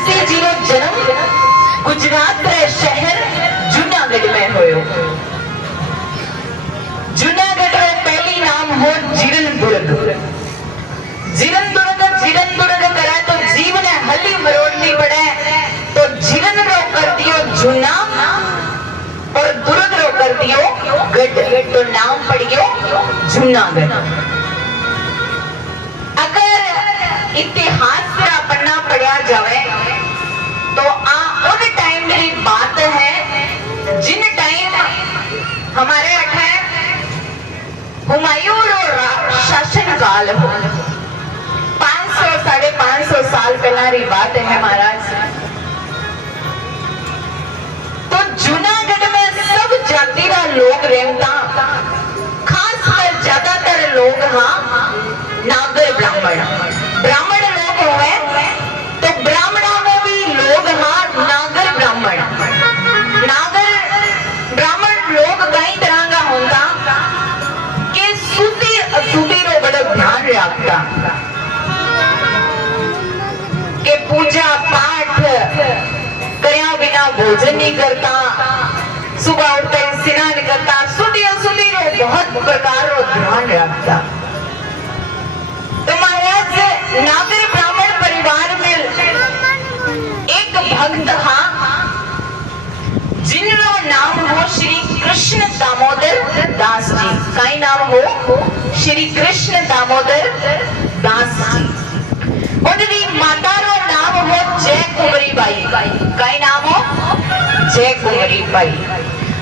नरसिंह जी no जन्म गुजरात रे शहर जूनागढ़ में होयो। जूनागढ़ रो पहली नाम हो जीरनदुर्ग। जीरनदुर्ग जीरनदुर्ग करे तो जीव ने हली मरोड़नी पड़े, तो जीरन रो कर दियो जूना और दुर्ग रो कर दियो गढ़, तो नाम पड़ गयो जूनागढ़। अगर इतिहास का पन्ना पढ़ा जावे तो उन टाइम की बात है जिन टाइम हमारे अठे हुमायूं शासन काल हो, 500 550 साल पहला री बात है महाराज। तो जूनागढ़ में सब जाति का लोग रहता, खासकर ज्यादातर लोग हाँ नागर ब्राह्मण ब्राह्मण लोग हुए, तो ब्राह्मणों में भी लोग हाँ नागर ब्राह्मण। नागर ब्राह्मण लोग कई तरह का होता कि सुधी अशुद्धि रो बड़ा ध्यान रखता, के पूजा पाठ करया बिना भोजन नहीं करता, सुबह उठते स्नान करता, सुधी अशुद्धि रो बहुत प्रकार रो ध्यान रखता। तो महाराज नागर ब्राह्मण परिवार में एक भक्त हाँ जिनका नाम हो श्री कृष्ण दामोदर दास जी। कई नाम हो श्री कृष्ण दामोदर दास जी। उनकी माता रो नाम हो जय कुंवरी बाई। कई नाम हो जय कुंवरी बाई।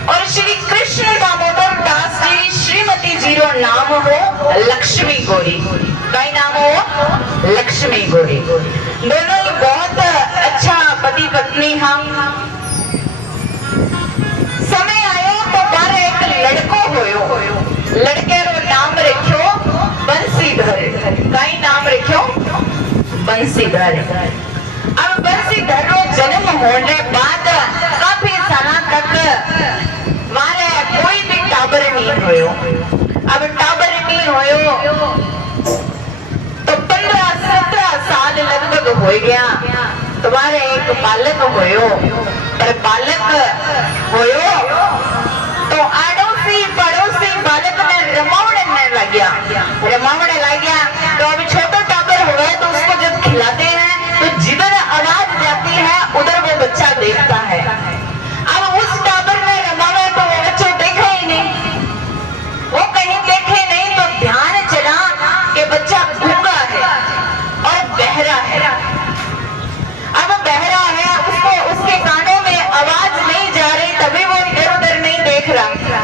और श्री कृष्ण दामोदर दास जी श्रीमती जी रो नाम हो लक्ष्मी गौरी। कई नाम हो लक्ष्मी गौरी। दोनों ही बहुत अच्छा पति पत्नी हम। समय आयो तो बार एक लड़को होयो, लड़के रो नाम रखियो बंसीधर। कई नाम रखियो बंसीधर। अब बंसीधर रो जन्म होने बाद काफी साल तक मारे कोई भी टाबर नहीं होयो। अब टाबर नहीं होयो तो 15-17 साल लगभग हो गया, तुम्हारे एक बालक होयो। पर बालक होयो तो आड़ोसी पड़ोसी बालक ने रमावने लग गया, रमावने लग गया। तो अभी छोटा टाबर हो गया, तो उसको जब खिलाते हैं तो जिधर आवाज जाती है उधर वो बच्चा देखता है। अब उस टाबर ने रमावे तो वो बच्चा देखा ही नहीं, वो कहीं देखे नहीं, तो ध्यान चला कि बच्चा गूंगा है और बहरा है। अब बहरा है, उसको उसके कानों में आवाज नहीं जा रही, तभी वो इधर उधर नहीं देख रहा।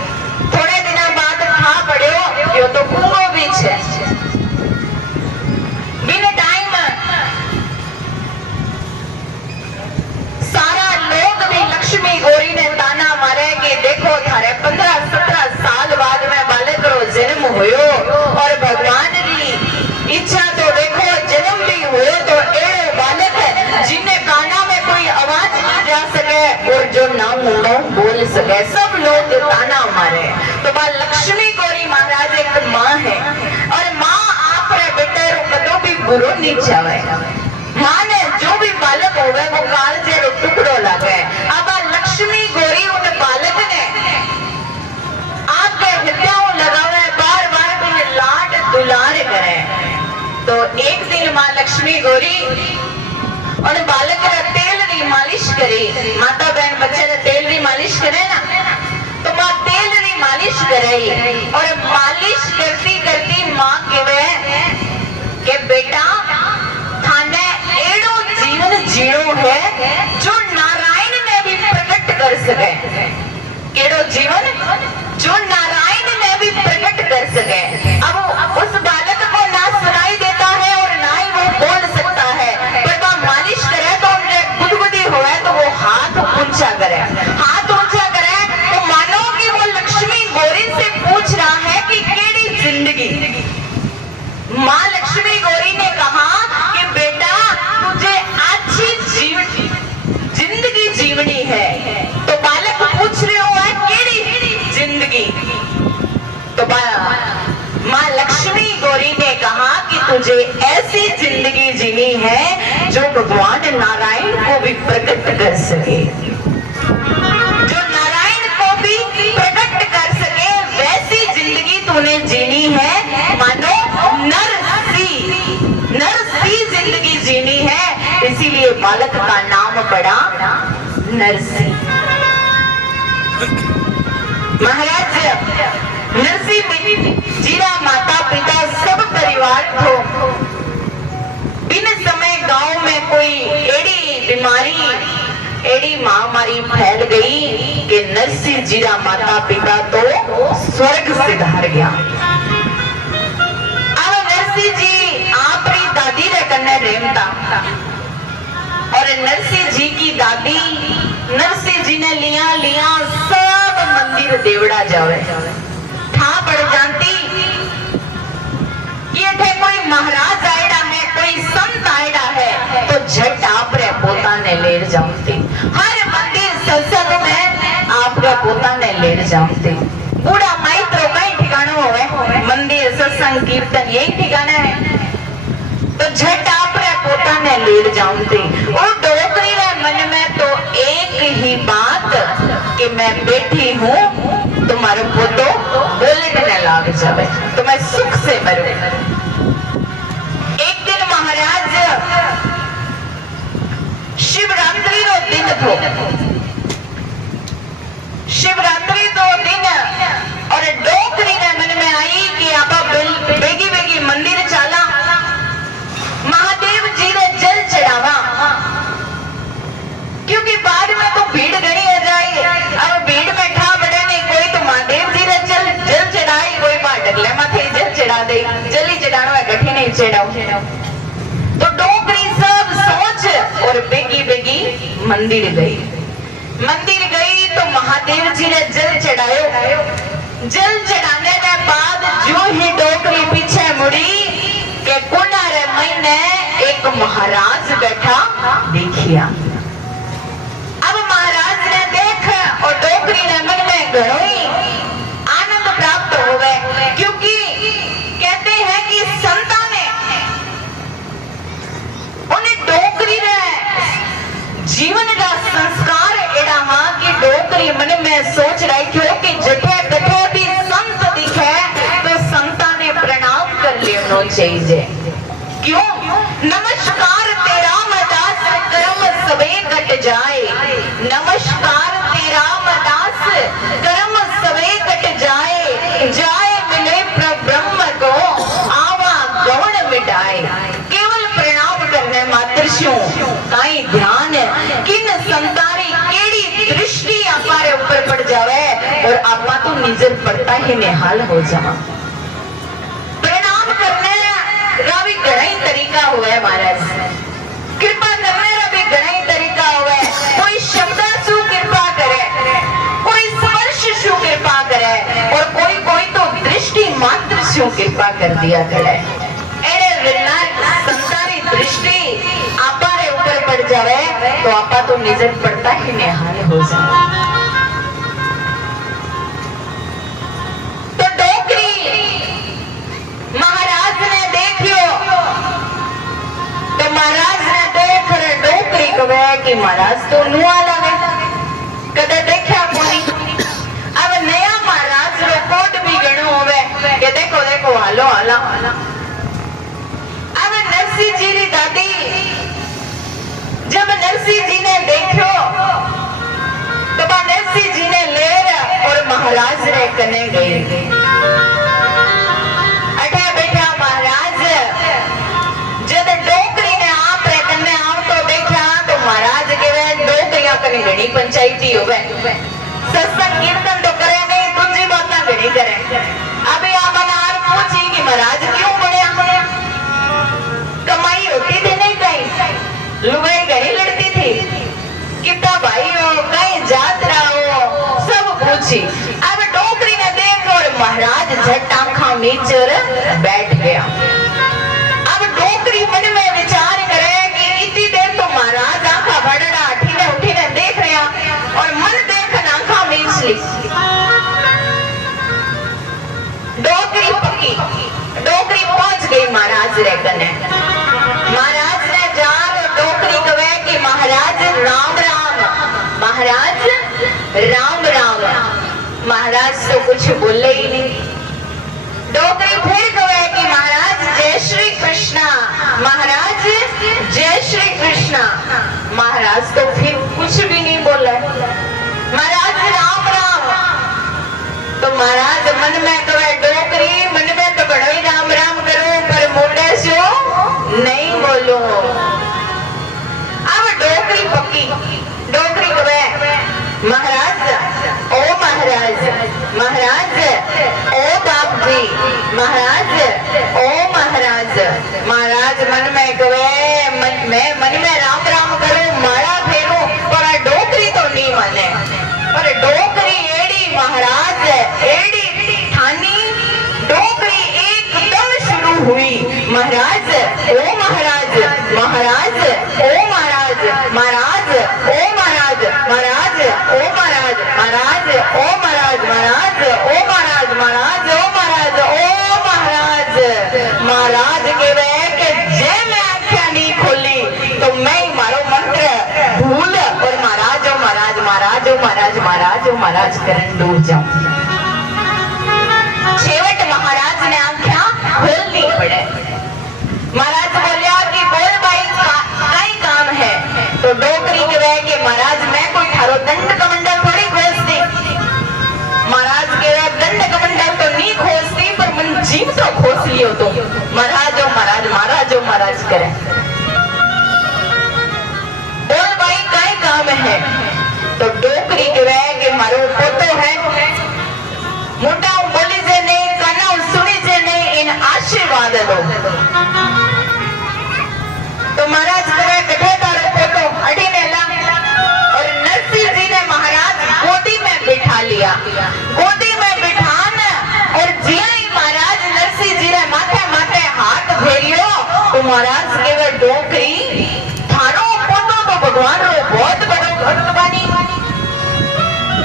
थोड़े दिनों बाद खा पड़ो यो तो गूंगो भी है। बिन टाइम सारा लोग भी लक्ष्मी गौरी ने ताना मारे कि देखो थारे 15-17 साल बाद में बालक रो जन्म होयो, और भगवान की इच्छा तो देखो जन्म भी होयो तो एड़ो बालक है जिन्हें काना में कोई आवाज नहीं जा सके और जो ना मुंडो बोल सके। सब लोग ताना मारे। तो बा लक्ष्मी गौरी महाराज एक माँ है, और माँ आपरे बेटे रो कदों भी बुरो नहीं चाहे। माँ ने जो भी बालक होवे वो कालजे रो टुकड़ो लागे। अब लक्ष्मी गौरी उन बालक ने आपके हृदयों लगावे, बार बार भी लाड दुलार करे। तो एक दिन माँ लक्ष्मी गौरी और बालक रे तेल री मालिश करी। माता बहन बच्चे रे तेल री मालिश करे ना, तो माँ तेल री मालिश कराई। और मालिश करती करती माँ कहवे कि बेटा थाने एड़ो जीवन जीणो है जो नारायण ने भी प्रकट कर सके। केड़ो जीवन जो नारायण ने भी प्रकट कर सके। अब उस बालक को ना सुनाई देता है और ना ही वो बोल सकता है, पर वह मालिश करे तो उनके गुदगुदी होए तो वो हाथ ऊंचा करे। हाथ ऊंचा करे तो मानो कि वो लक्ष्मी गौरी से पूछ रहा है कि केड़ी जिंदगी। माँ लक्ष्मी गौरी ने कहा कि बेटा तुझे अच्छी जिंदगी जीवनी है। तो बालक पूछ रहे हो है केड़ी जिंदगी। तो आज नारायण को भी प्रकट कर सके, जो नारायण को भी प्रकट कर सके, वैसी जिंदगी तूने जीनी है। मानो नरसी जिंदगी जीनी है। इसीलिए बालक का नाम पड़ा नरसी। महाराज नरसी जीरा माता पिता सब परिवार को बिन समय गांव में कोई एड़ी बीमारी, एड़ी महामारी फैल गई कि नरसी जीरा माता पिता तो स्वर्ग से धार गया। अब नरसी जी आपरी दादी रे कन्ने रेमता और नरसी जी की दादी नरसी जी ने लिया सब मंदिर देवड़ा जावे ठा पड़ जानती ये थे कोई महाराज आएड़ा है, कोई संत आएड़ा है तो झट आप रे पोता ने लेर जाऊंती। हर मंदिर सत्संग में आप रे पोता ने लेर जाऊंती। बूढ़ा माइत्रो कई ठिकाना होवे, मंदिर सत्संग कीर्तन यही ठिकाना है तो झट आप रे पोता ने लेर जाऊंती। और डोकरी रे मन में तो एक ही बात कि मैं बैठी हूँ तुम्हारे पोतो बोलने लाग जावे तो मैं सुख से मरूं। एक दिन महाराज शिवरात्रि रो दिन थो, शिवरात्रि तो दिन और डोकरी ने मन में आई कि आपा बेगी बेगी मंदिर चाला महादेव जी रे जल चढ़ावा, क्योंकि बाद में तो भीड़ घनी हो जाए। अब भीड़ में ठा बड़े नहीं, कोई तो महादेव जी रे जल चढ़ाई, कोई बाटकले माथे जल चढ़ा दे, जली चढ़ाना है गठी नहीं चढ़ाओ। तो डोकरी सब सोच और बेगी बेगी मंदिर गई। मंदिर गई तो महादेव जी ने जल चढ़ायो। जल चढ़ाने के बाद जो ही डोकरी पीछे मुड़ी के कुना रे महीने एक महाराज बैठा देखिया। अब महाराज ने देख और डोकरी ने मन में घणो ही आनंद प्राप्त होवे, क्योंकि कहते हैं कि संता ने उन्हें डोकरी रे जीवन का संस्कार एड़ा हाँ कि डोकरी मन में सोच रही थी कि जठे तठे भी संत दिखे तो संता ने प्रणाम कर लेना चाहिए। क्यों? नमस्कार तेरा मदास कर्म सबे कट जाए, नमस्कार तेरा मदास कर्म सबे कट जाए, जाए मिले ब्रह्म को आवा गौण मिटाए। केवल प्रणाम करने मात्र शू काई ध्यान किन संतारी केड़ी दृष्टि हमारे ऊपर पड़ जावे और आपा तो निजर पड़ता ही निहाल हो जावा। प्रणाम करने का भी घना ही तरीका हुआ है महाराज, कृपा करने का भी घना ही तरीका हुआ है। कोई शब्द शु कृपा करे, कोई स्पर्श शु कृपा करे और कोई तो दृष्टि मात्र शु कृपा कर दिया करे। संसारी दृष्टि आपारे ऊपर पड़ जावे तो आपा तो निजर पड़ता ही निहाल हो जाए। तो डोकरी महाराज ने देखियो तो महाराज ने देख रहे डोकरी कहे कि महाराज तो नुआ लगे कदे देखा कोनी। अब नया महाराज रो कोट भी गणो होवे कि देखो देखो हालो हाला। अब नरसी जी री दादी जब नरसी जी ने देखो तो नरसी जी ने लेर और महाराज रे कने गई। अठे बैठा महाराज जब डोकरी ने आप रे कने आव तो देखा तो महाराज कहे डोकरिया कने घणी पंचायती होवे, सत्संग कीर्तन तो करे नहीं, दूसरी बात घणी करे। अभी आप नार पूछी कि महाराज क्यों बढ़िया कमाई होती थी नहीं कहीं, लुगाई घनी लड़ती थी, कितना भाई हो कहीं जात रहा हो सब पूछी। अब डोकरी ने देख और महाराज झट आंखा नीचर बैठ गया। अब डोकरी मन में विचार करे कि इतनी देर तो महाराज आंखा भड़ड़ा ठीने उठीने देख रहा और मन देखन आंखा मीच ली। डोकरी पक्की, डोकरी पहुंच गई महाराज रे कने। महाराज ने जार डोकरी कहे महाराज राम राम। महाराज तो कुछ बोले ही नहीं। डोकरी फिर कहे कि महाराज जय श्री कृष्णा, महाराज जय श्री कृष्णा। महाराज तो फिर कुछ भी नहीं बोला। महाराज राम राम। तो महाराज मन में कहे डोकरी, मन में तो बड़ो ही राम राम करो पर मोटे से नहीं बोलो। अब डोकरी पक्की। डोकरी कहे महाराज ओ महाराज, महाराज ओ बाप जी, महाराज ओ महाराज। महाराज मन में कहे मैं मन में राम राम करूं, मारा फेरू, पर डोकरी तो नहीं माने। पर डोकरी एड़ी महाराज एड़ी ठानी। डोकरी एकदम शुरू हुई। महाराज ओ महाराज, महाराज ओ महाराज, महाराज ओ महाराज, महाराज ओ महाराज, महाराज ओ महाराज, महाराज ओ महाराज, महाराज ओ महाराज, ओ महाराज। महाराज कहे कि जे मैं आंखें नहीं खोली तो मैं ही मारो मंत्र भूल और महाराज ओ महाराज, महाराज ओ महाराज, महाराज ओ महाराज करन दूर जाऊं। छेवट महाराज ने आंखें खोलनी पड़े। महाराज बोलिया कि बोल भाई कई काम है। तो डोकरी कहे कि महाराज मैं कोई थारो दंड कमंडल थोड़ी खोजती। महाराज कहे दंड कमंडल तो नहीं खोजती पर मन जीव तो खोज लियो तो। महाराज ओ महाराज, महाराज ओ महाराज करे। बोल भाई कई काम है। तो डोकरी कहे कि मारो पोतो है, मोटा बोली जे नहीं, काना सुनी जे नहीं, इन आशीर्वाद दो। तो महाराज कहे कठे तारो पोतो अड़ी ने ला। और नरसिंह जी ने महाराज गोदी में बिठा लिया। गोदी में बिठान और जिया ही महाराज नरसिंह जी ने माथे माथे हाथ फेरियो। तो महाराज कहे डोकरी थारो पोतो तो भगवान रो बहुत बड़ो भक्त बनी।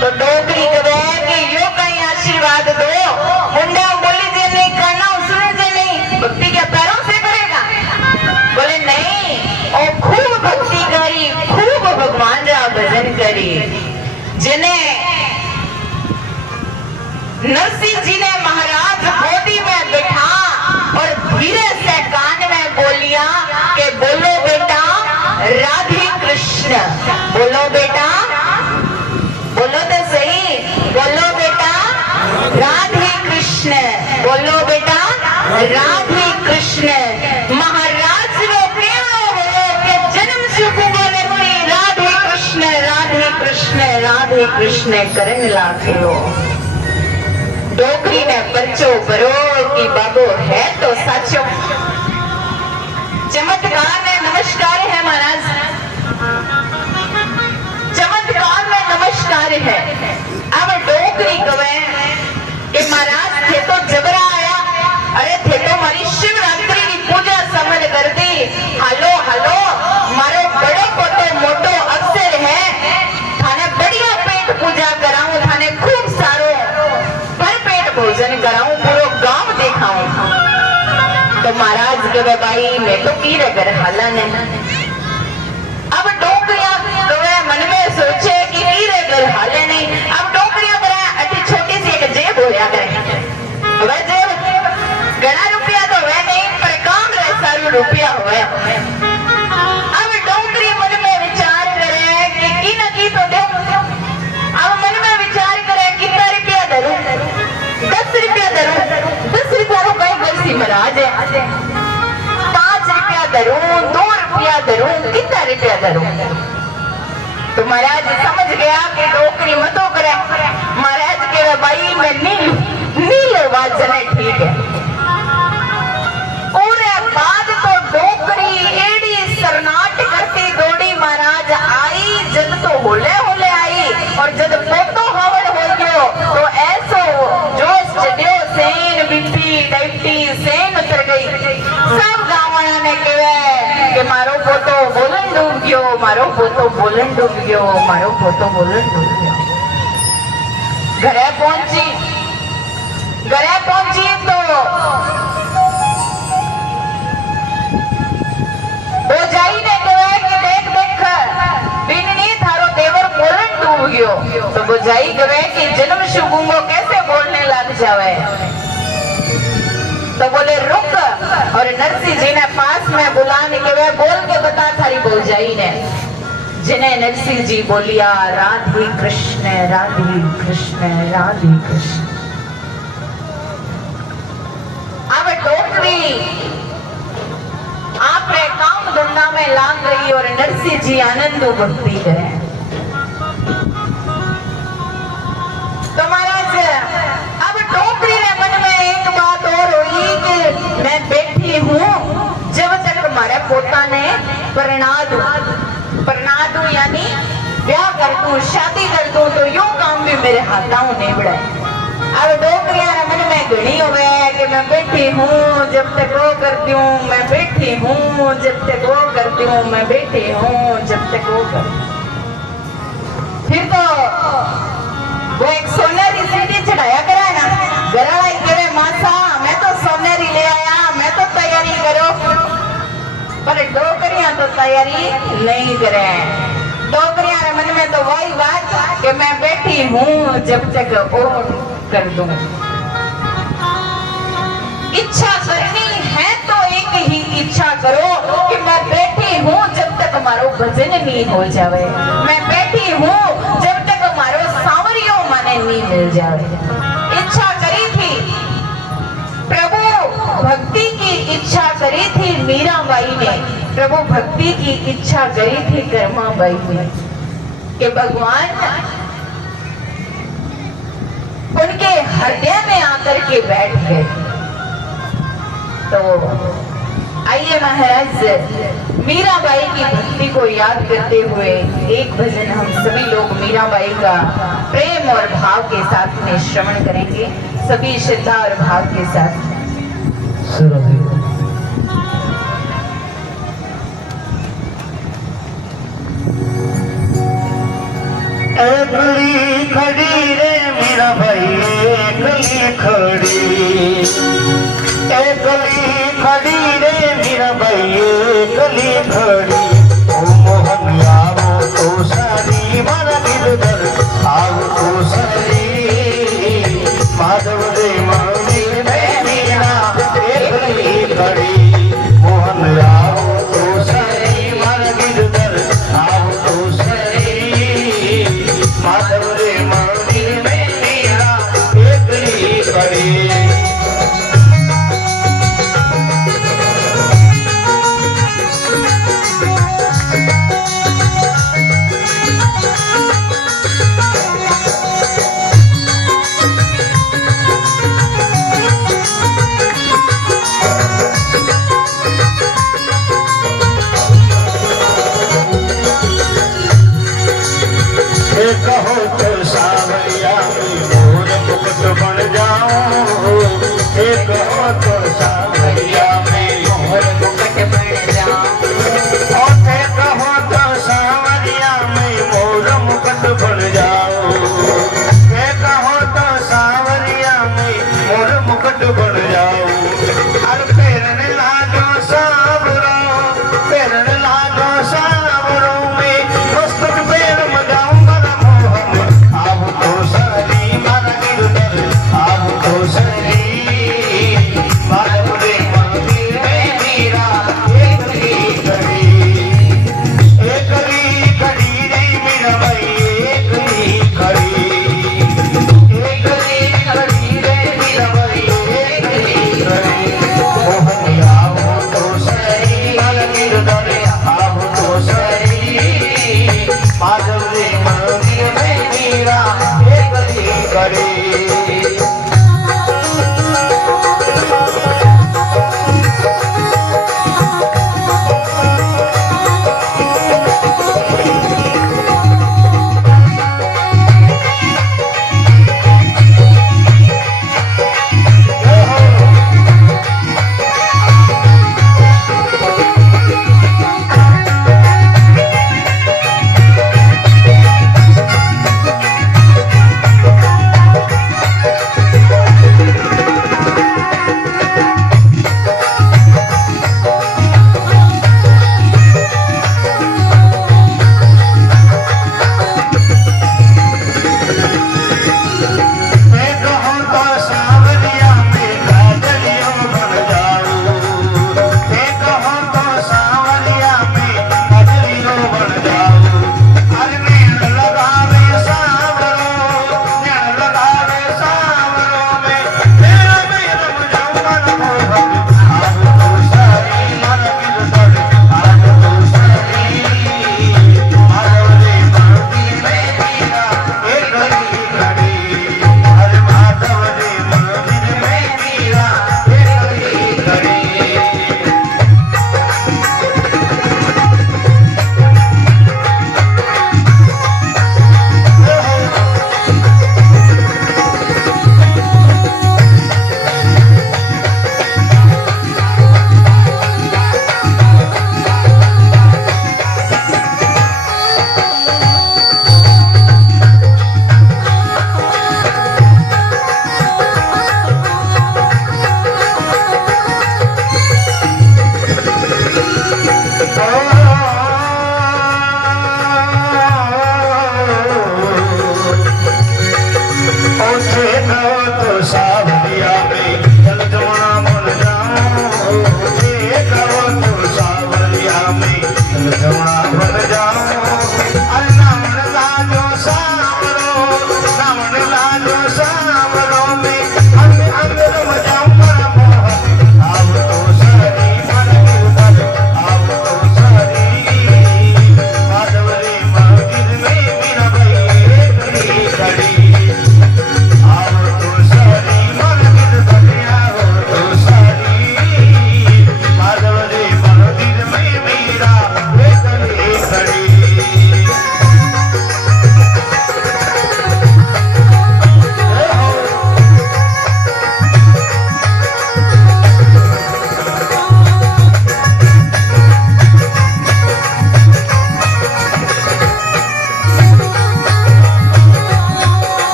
तो डोकरी कहे कि यो कई आशीर्वाद दो। मुंडा बोली जे नहीं, काना सुने जे नहीं, भक्ति के पैरों से करेगा। बोले नहीं, और खूब भक्ति करी, खूब भगवान रा भजन करी। जिन्हें नरसिंह जी ने महाराज गोदी में बिठा और धीरे से कान में बोलिया कि बोलो बेटा राधे कृष्ण, बोलो बेटा, बोलो तो सही, बोलो बेटा राधे कृष्ण, बोलो बेटा राधे कृष्ण। महाराज रो केवो हो कि जन्म सुखो बोले राधे कृष्ण, राधे कृष्ण, राधे कृष्ण करन लागियो। डोकरी ने परचो भरो कि बाबो है तो साचो। चमत्कार में नमस्कार है महाराज, चमत्कार में नमस्कार है। अब डोकरी कहे कि महाराज थे तो जबरा आया, अरे थे तो हमारी शिवरात्रि की पूजा समझ कर दी। हलो हलो मारो बड़ो को तो मोटो अवसर है, थाने बढ़िया पेट पूजा कराऊं, थाने खूब सारो भर पेट भोजन कराऊं, पूरा गांव दिखाऊं। तो महाराज कहे भाई मैं तो की रगर हाला ने। अब डोकरिया कहे मन में सोचे कि कीरे घर हाले नहीं। अब डोकरिया करे अति छोटी सी एक जेब होया करे। वह जेब घना रुपया तो वह नहीं पर काम रहे सारू रुपया हुए। अब डोकरी मन में विचार करे कि की न की तो दे। अब मन में विचार करे कितना रुपया धरूं, 10 रुपया धरूं, 10 रुपया रो कई बरसी महाराज है, 5 रुपया धरूं, 2 रुपया धरूं, कितना रुपया धरूं। तो महाराज समझ गया कि डोकरी मतो करे। महाराज के भाई मैं नीलो वाजने ठीक है। और बाद तो डोकरी एड़ी सरनाट करती दौड़ी महाराज आई। जब तो होले होले आई और जब पोतो हवड़ हो गयो तो ऐसो जोश चढ़ियो, सेन बिपी डैटी सेन उतर गई। सब गांवना ने कहे कि मारो पोतो बोलन डूब गयो, मारो पोतो बोलन डूब गयो, मारो पोतो बोलन डूब गयो। घरे पहुंची तो वो जाई ने कहे कि देख देख बिननी थारो देवर बोलन भौजाई कहे कि जन्म शुभूंगो कैसे बोलने लग जावे। तो बोले रुक, और नरसिंह जी ने पास में बुलाने के बोल के बता थारी भौजाई ने। जिन्हें नरसिंह जी बोलिया राधे कृष्ण राधे कृष्ण राधे कृष्ण। अब टोकरी आपने काम धंधा में लाग रही और नरसिंह जी आनंद भक्ति करें। तो महाराज अब टोकरी ने मन में एक बात और हुई कि मैं बैठी हूं जब तक हमारे पोता ने परणाद यानी ब्याह कर दूं, शादी कर दूं, तो यो काम भी मेरे हाथों नहीं बढ़े। अब डोकरिया मन में घनी हो गया कि मैं बैठी हूँ जब तक वो करती हूँ, मैं बैठी हूँ जब तक वो करती हूँ, मैं बैठी हूँ जब तक वो कर। फिर तो वो एक सोनेरी सीढ़ी चढ़ाया करा ना, घरवाला कहे मासा मैं तो सोनेरी ले आया, मैं तो तैयारी करो। पर डोकरिया तो तैयारी नहीं करे। डोकरिया मन में तो वही बात कि मैं बैठी हूँ जब तक वो कर दूं। इच्छा करनी है तो एक ही इच्छा करो कि मैं बैठी हूँ जब तक हमारो भजन नहीं हो जावे, मैं बैठी हूँ जब तक हमारो सांवरियों माने नहीं मिल जावे। इच्छा करी थी प्रभु भक्ति की इच्छा करी थी मीराबाई ने, प्रभु भक्ति की इच्छा करी थी कर्माबाई ने कि भगवान उनके हृदय में आकर के बैठ गए। तो आइए महाराज मीराबाई की भक्ति को याद करते हुए एक भजन हम सभी लोग मीराबाई का प्रेम और भाव के साथ में श्रवण करेंगे, सभी श्रद्धा और भाव के साथ। एकली खड़ी रे मीराबाई एकली खड़ी, एकली खड़ी रे मीराबाई एकली खड़ी। ओ मोहन आओ तो सारी मारा गिरधर आओ तो सारी, माधव रे मंदिर में मीरा एकली खड़ी। मोहन आओ तो सारी मारा गिरधर आओ तो सारी, माधव रे मंदिर में मीरा एकली खड़ी। कहो तो सावरिया मोर मुकुट बन जाऊं, कहो तो सावरिया में मोर मुकुट बन जाऊं, कहो तो सावरिया में मोर मुकुट बन जाऊं, कहो तो सावरिया में मोर मुकुट बन जाऊं। अरे फेरन लागो सावरो, फेरन लागो सावरो में मस्तक फेर मजाऊं।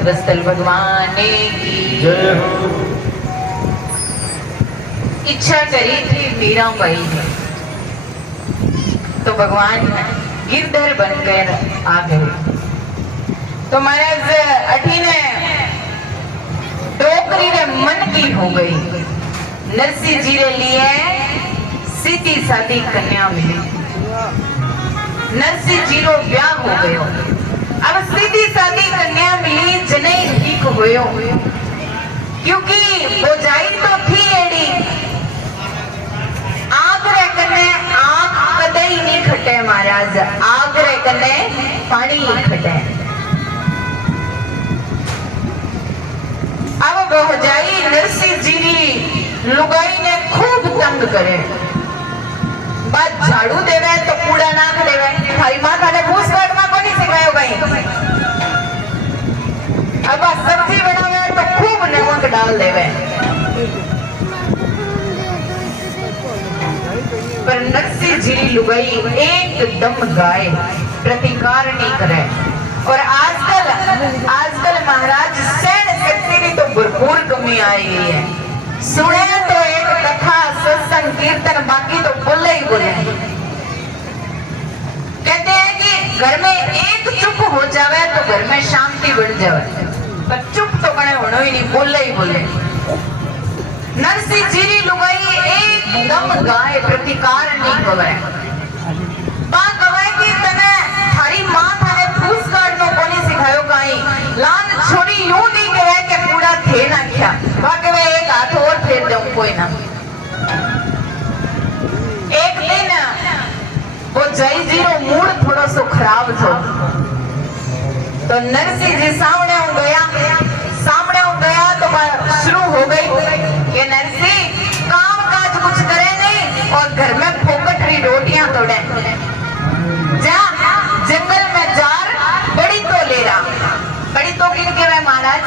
वत्सल भगवान की जय हो। इच्छा करी थी मीराबाई ने, तो भगवान गिरधर बनकर आ गए। तो महाराज अठी ने डोकरी रे मन की हो गई। नरसिंह जी रे लिए सीधी सादी कन्या मिली। नरसिंह जी रो ब्याह हो गयो। अब सीधी सादी कन्या मिली, जने ठीक होयो, क्योंकि बोझाई तो थी एड़ी। आग रे कने आग कदे ही नहीं खटे महाराज, आग रे कने पानी ही खटे। अब बोझाई नरसिंह जी री लुगाई ने खूब तंग करे। बात झाड़ू देवे तो कूड़ा नाख देवे। थारी माँ थाने भूस काटना को नहीं सिखायो भाई। अब सब्जी बनावे तो खूब नमक डाल देवे। पर नरसिंह जी लुगाई एकदम गाय, प्रतिकार नहीं करे। और आजकल महाराज सहन शक्ति की तो भरपूर कमी आई है। सुने तो एक कथा सत्संग कीर्तन, बाकी तो बोले ही बोले। कहते हैं कि घर में एक चुप हो जावे तो घर में शांति बढ़ जावे, पर चुप तो कने होनो ही नहीं, बोले ही बोले। नरसिंह जी री लुगाई एकदम गाय, प्रतिकार नहीं कवे। बात कवे कि तने थारी मां थाने फूस काटनो कोनी सिखायो काई। लान छोरी यूं नहीं कहे कि पूरा थे ना क्या, बाकी वे एक हाथ और फेर दूं कोई ना। एक दिन वो जय जी रो मूड थोड़ा सो खराब था, तो नरसिंह जी सामने हो गया तो बात शुरू हो गई कि नरसिंह काम काज कुछ करे नहीं और घर में फोकट री रोटियां तोड़े। जा जंगल में जार बड़ी तो ले रहा। बड़ी तो किन के वे महाराज?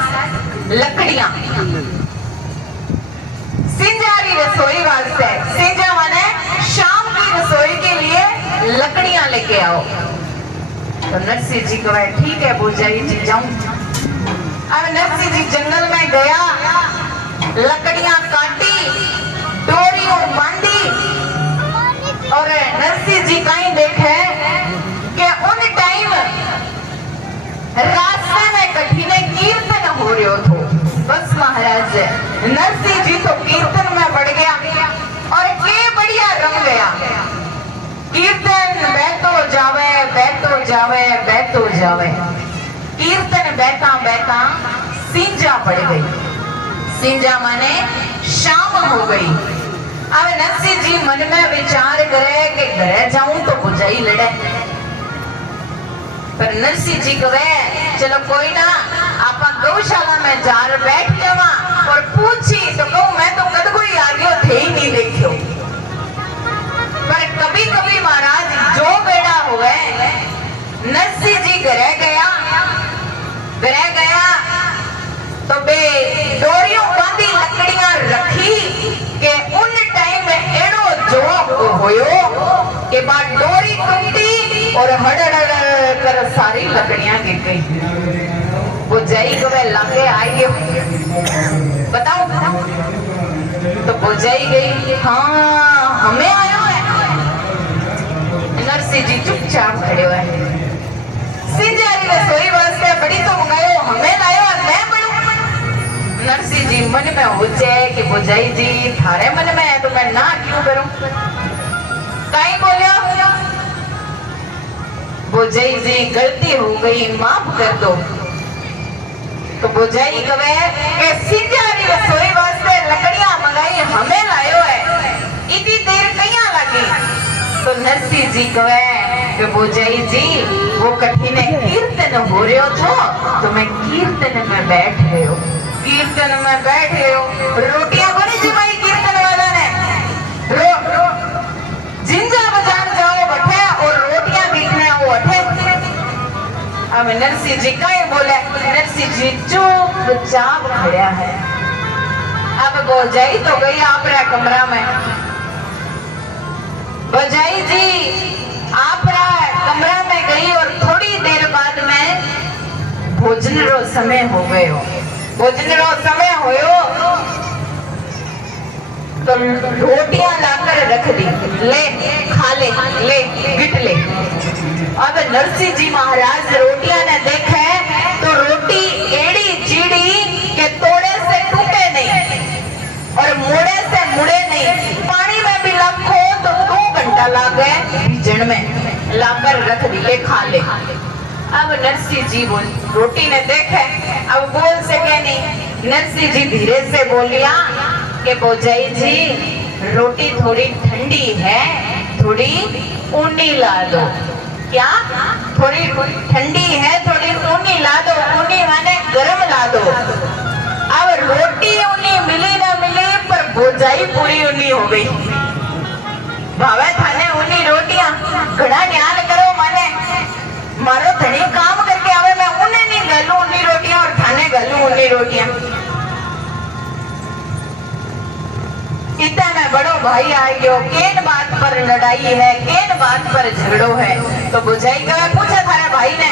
लकड़ियां। सिंजा की रसोई वास्ते, सिंजा माने शाम की रसोई के लिए लकड़ियां लेके आओ। तो नरसिंह जी कहे ठीक है बोझाई जी जाऊं। अब नरसिंह जी जंगल में गया, लकड़ियां काटी, डोरियों बांधी, और नरसिंह जी कहीं देखे कि उन टाइम रास्ते में कठिने कीर्तन हो रहे थो। बस महाराज नरसिंह जी तो कीर्तन में बढ़ गया और के बढ़िया रंग गया। कीर्तन बहतो जावे, बहतो जावे, बहतो जावे। कीर्तन बहता बहता सिंजा पड़ गई। सिंजा माने शाम हो गई। अब नरसिंह जी मन में विचार करे कि घर जाऊं तो बुझाई लड़े। पर नरसिंह जी कहे चलो कोई ना, आपा गौशाला में जार बैठ जावा और पूछी तो कहूं मैं तो कद कोई आगे थे ही नहीं देखियो। पर कभी कभी महाराज जो बेड़ा हुए, नरसिंह जी घरे गया तो बे डोरियों बांधी लकड़ियां रखी के उन टाइम में एड़ो जो होयो के बाद डोरी टूटी और हड़ड़ कर सारी लकड़ियां गिर गई। वो जई कवे लागे आई बताओ तो वो जई गई। हाँ हमें आयो है। नरसिंह जी चुपचाप खड़े हुए। सिंजारी रसोई वास्ते बड़ी तो मंगायो, हमें लायो और मैं बनूं। नरसिंह जी मन में हो जाए कि बुझाई जी थारे मन में है तो मैं ना क्यों करूं। कहीं बोलियो बुझाई जी गलती हो गई माफ कर दो। तो बुझाई कहे कि सिंजारी रसोई वास्ते लकड़ियां मंगाई, हमें लायो है, इतनी देर कहीं लगी। तो नरसिंह जी कहे कि बुझाई जी वो कठिने कीर्तन हो रहे हो तो मैं कीर्तन में बैठ गए हो। कीर्तन में बैठ गए हो, रोटियां बड़ी जमाई कीर्तन वाला ने। जिंजा बजान जाओ बैठे और रोटियां बीतने आओ बैठे। अब नरसिंह जी कहीं बोले, नरसिंह जी चुपचाप खड़ा है। अब बोझाई तो गई आपरा कमरा में। बोझाई जी आपरा कमरा में गई और थोड़ी देर बाद में भोजन रो समय हो गयो। भोजन रो समय होयो तो रोटियां लाकर रख दी, ले खा ले गिट ले। अब नरसिंह जी महाराज रोटियां ने देखे तो रोटी एड़ी चीड़ी के तोड़े से टूटे नहीं और मुड़े से मुड़े नहीं। पानी में भी रखो तो 2 घंटा लागे भीजन में, लाकर रख दी, ले खा ले। अब नरसिंह जी बोल, रोटी ने देखे अब बोल सके नहीं। नरसिंह जी धीरे से बोलिया कि भौजाई जी रोटी थोड़ी ठंडी है, थोड़ी ऊनी ला दो। क्या? थोड़ी ठंडी है, थोड़ी ऊनी ला दो। ऊनी माने गरम ला दो। अब रोटी ऊनी मिली ना मिली पर भौजाई पूरी ऊनी हो गई। भावे थाने ऊनी रोटियां घड़ा ध्यान करो, माने मारो धनी काम करके आवे, मैं उन्हें नहीं गलू ऊनी रोटियां और थाने गलू ऊनी रोटियां। इतना में बड़ो भाई आ गयो, केन बात पर लड़ाई है, केन बात पर झगड़ो है। तो बुझाई का पूछा थारे भाई ने,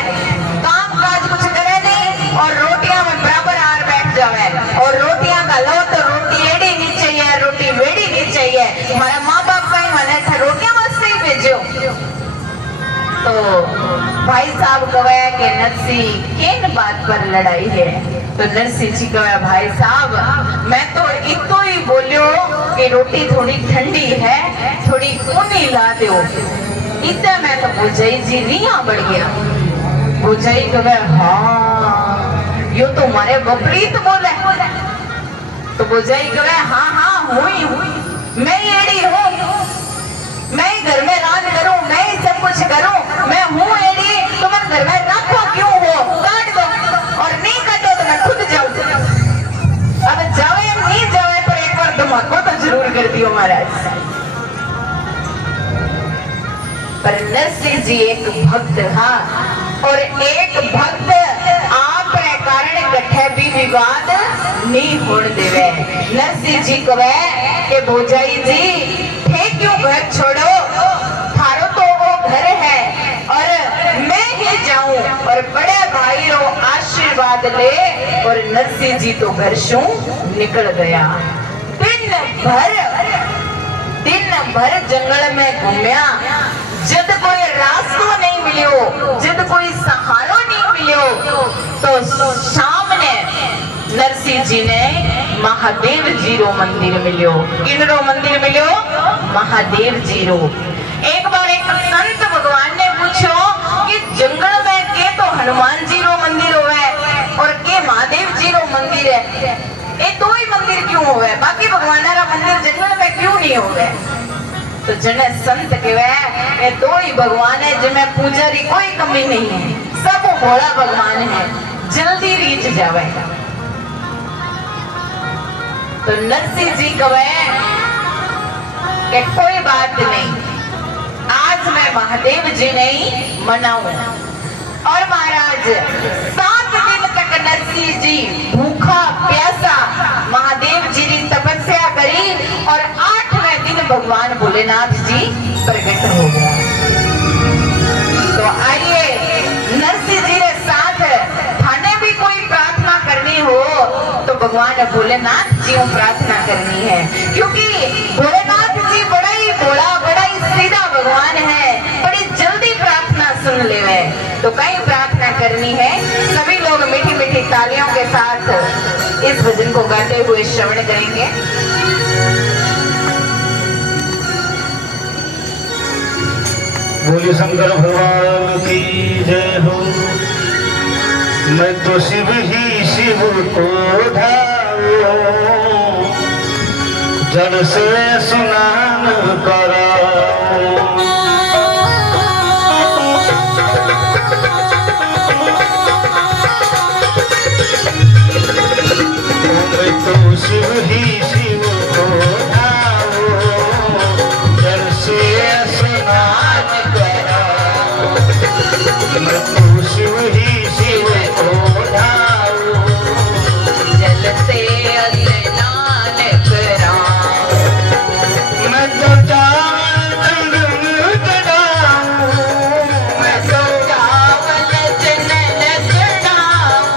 काम काज कुछ करे नहीं और रोटियां में बराबर आर बैठ जावे और रोटियां का लो तो रोटी एड़ी नहीं चाहिए, रोटी वेड़ी नहीं चाहिए। हमारा माँ बाप कहीं मने थे रोटियां मत ही भेजो। तो भाई साहब कहे कि नरसिंह केन बात पर लड़ाई है। तो नरसिंह जी कहे भाई साहब मैं तो इतो ही बोलियो कि रोटी थोड़ी ठंडी है, थोड़ी ऊनी ला दो। इतना मैं तो भौजाई जी रिया बढ़ गया। भौजाई कहे हाँ यो तो हमारे विपरीत बोले। तो भौजाई कहे हाँ हुई मैं एड़ी हूँ, मैं ही घर में राज करूं, मैं ही सब कुछ करूं, मैं हूँ एड़ी। तुम घर में रखो क्यों हो, काट दो और नहीं काटो तो मैं खुद जाऊं। अब जावे नहीं जावे पर एक बार धमाको तो जरूर कर दियो महाराज। पर नरसिंह जी एक भक्त हाँ, और एक भक्त आप कारण कठे भी विवाद नहीं होने देवे। नरसिंह जी कहे कि भौजाई जी थे क्यों घर छोड़ो, थारो तो वो घर है और मैं ही जाऊं और बड़े भाई रो आशीर्वाद ले। और नरसिंह जी तो घर शू निकल गया। दिन भर जंगल में घूमया, जब कोई रास्ता नहीं मिलियो, जब कोई सहारा नहीं मिलियो तो शाम ने नरसिंह जी ने महादेव जी रो मंदिर मिलियो। किन रो मंदिर मिलियो? महादेव जी रो। एक बार एक संत भगवान ने पूछो कि जंगल में के तो हनुमान जी रो मंदिर होवे और के महादेव जी रो मंदिर है, ये दो ही मंदिर क्यों होवे, बाकी भगवान रा मंदिर जंगल में क्यों नहीं होवे? तो जने संत कहवे ये दो ही भगवान है जिनमें पूजारी कोई कमी नहीं है, सब भोला भगवान है, जल्दी रीच जावे। तो नरसिंह जी कहे कि कोई बात नहीं, आज मैं महादेव जी नहीं मनाऊं। और महाराज 7 दिन तक नरसिंह जी भूखा प्यासा महादेव जी की तपस्या करी और 8वें दिन भगवान भोलेनाथ जी प्रकट हो गया। तो आइए नरसिंह जी के साथ थाने भी कोई प्रार्थना करनी हो तो भगवान भोलेनाथ जी को प्रार्थना करनी है, क्योंकि भोलेनाथ जी बड़ा ही भोला, बड़ा ही सीधा भगवान है, बड़ी जल्दी प्रार्थना सुन लेवे। तो कई प्रार्थना करनी है। सभी लोग मीठी मीठी तालियों के साथ इस भजन को गाते हुए श्रवण करेंगे। बोले शंकर भगवान की जय हो। मैं तो शिव ही शिव को ढाऊं, जल से स्नान कराऊं। मैं तो शिव ही शिव को ढाऊं, जल से स्नान कराऊं। मैं तो शिव ही शिव को ढाऊं, जल से स्नान कराऊं। मैं तो चावल चंदन चढ़ाऊं, मैं तो चावल चंदन चढ़ाऊं।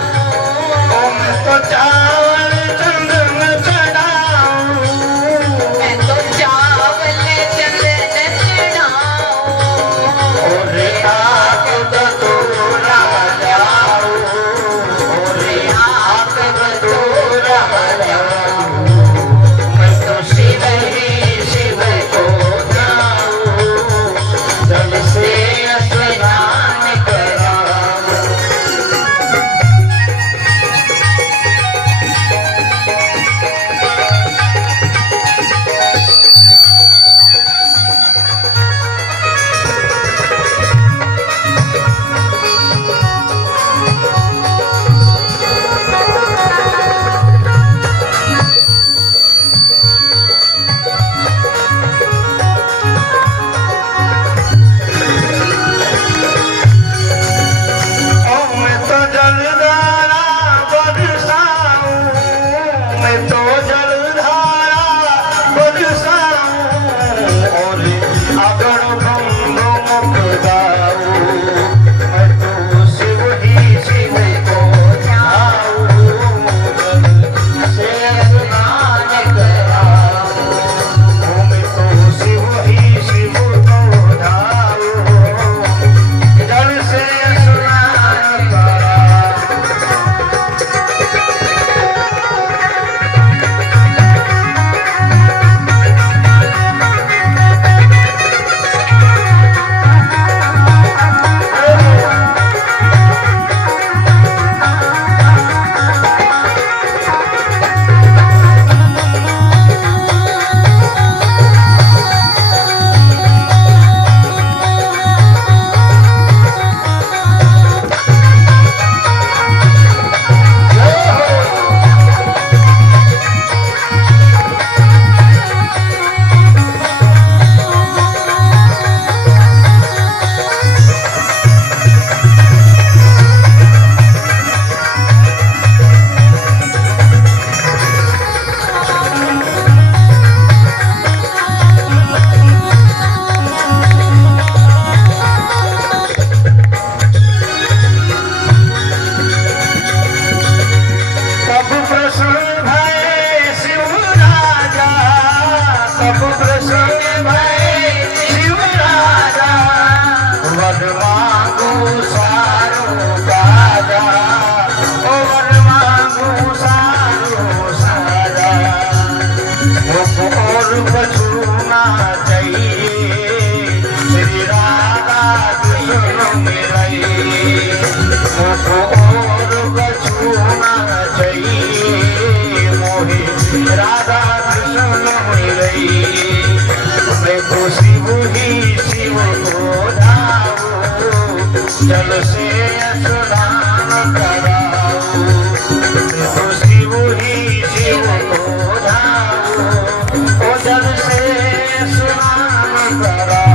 मैं तो जलधारा बरसाऊं और अगण भंग मुक्ताऊं। मैं तो शिव ही शिव को ध्याऊं, से स्नान कराऊं। मैं तो शिव ही शिव को ध्याऊं, जल से स्नान कराऊं। सब प्रसन्न भय शिव राजा, सब प्रसन्न भय शिव राजा। वर मांगू सारो राजा, ओ वर मांगू सारो सारा। मुझको और बचूना चाहिए, श्री राधा कृष्ण मिले। मुझको और बचूना चाहिए, मोहे राधा कृष्ण मिले। मैं तो शिव ही शिव को ध्याऊं, जल से स्नान कराऊं। मैं तो शिव ही शिव को ध्याऊं, ओ जल से स्नान कराऊं।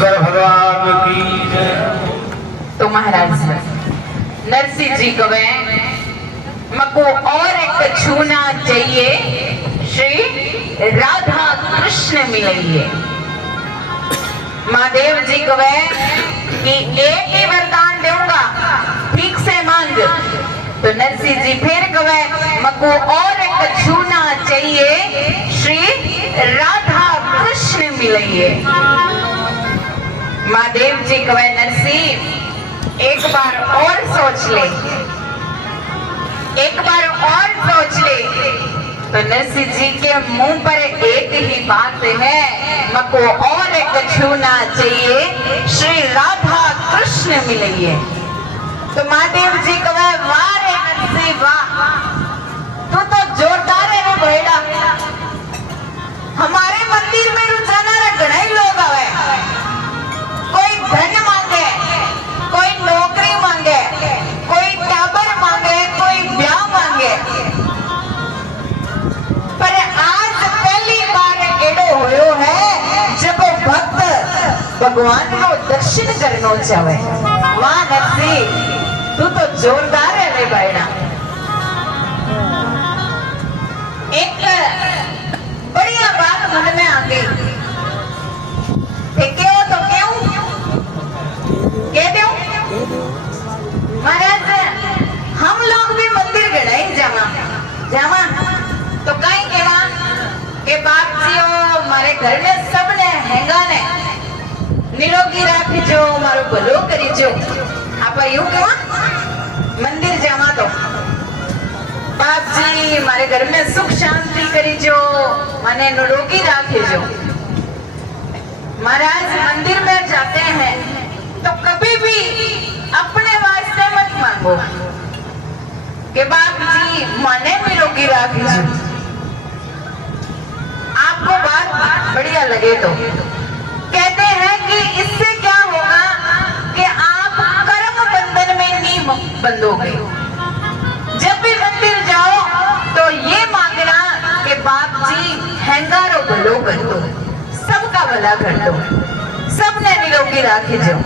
शंकर भगवान की जय। तो महाराज नरसिंह जी कवे मको और एक छूना चाहिए, श्री राधा कृष्ण मिलिए। महादेव जी कवे कि एक ही वरदान दूंगा, ठीक से मांग। तो नरसिंह जी फिर कवे मको और एक छूना चाहिए, श्री राधा कृष्ण मिलिए। महादेव जी कवे नरसिंह एक बार और सोच ले, एक बार और सोच ले। तो नरसिंह जी के मुंह पर एक ही बात है, मको और एक छूना चाहिए, श्री राधा कृष्ण मिलिए। तो महादेव जी कहे वाह रे नरसिंह वाह, तू तो जोरदार है रे बेड़ा। हमारे मंदिर में रुझाना घने लोग आवे, कोई धन मांगे, कोई नौकरी मांगे, कोई टाबर मांगे, कोई ब्याह मांगे, पर आज पहली बार एडो होयो है जब भक्त भगवान को दर्शन करनो चाहे। वाह नरसिंह, तू तो जोरदार है रे भाईना। एक बढ़िया बात मन में आ गई, क्यों तो क्यों कहते हो महाराज, हम लोग भी मंदिर गए जावा जावा तो कहीं केवा के बाप जी ओ मारे घर में सबने हैंगा ने निरोगी राखजो, मारो भलो करीजो। आप यूं केवा मंदिर जावा तो बाप जी मारे घर में सुख शांति करीजो, माने निरोगी राखजो। महाराज मंदिर में जाते हैं तो कभी भी अपने वास्ते मत मांगो कि बाप जी माने निरोगी राखिए। आपको बात बढ़िया लगे तो कहते हैं कि इससे क्या होगा कि आप कर्म बंधन में नहीं बंधोगे। जब भी मंदिर जाओ तो ये मांगना कि बाप जी हैंगारो भलो कर दो, सबका भला कर दो, सबने निरोगी राखी जो।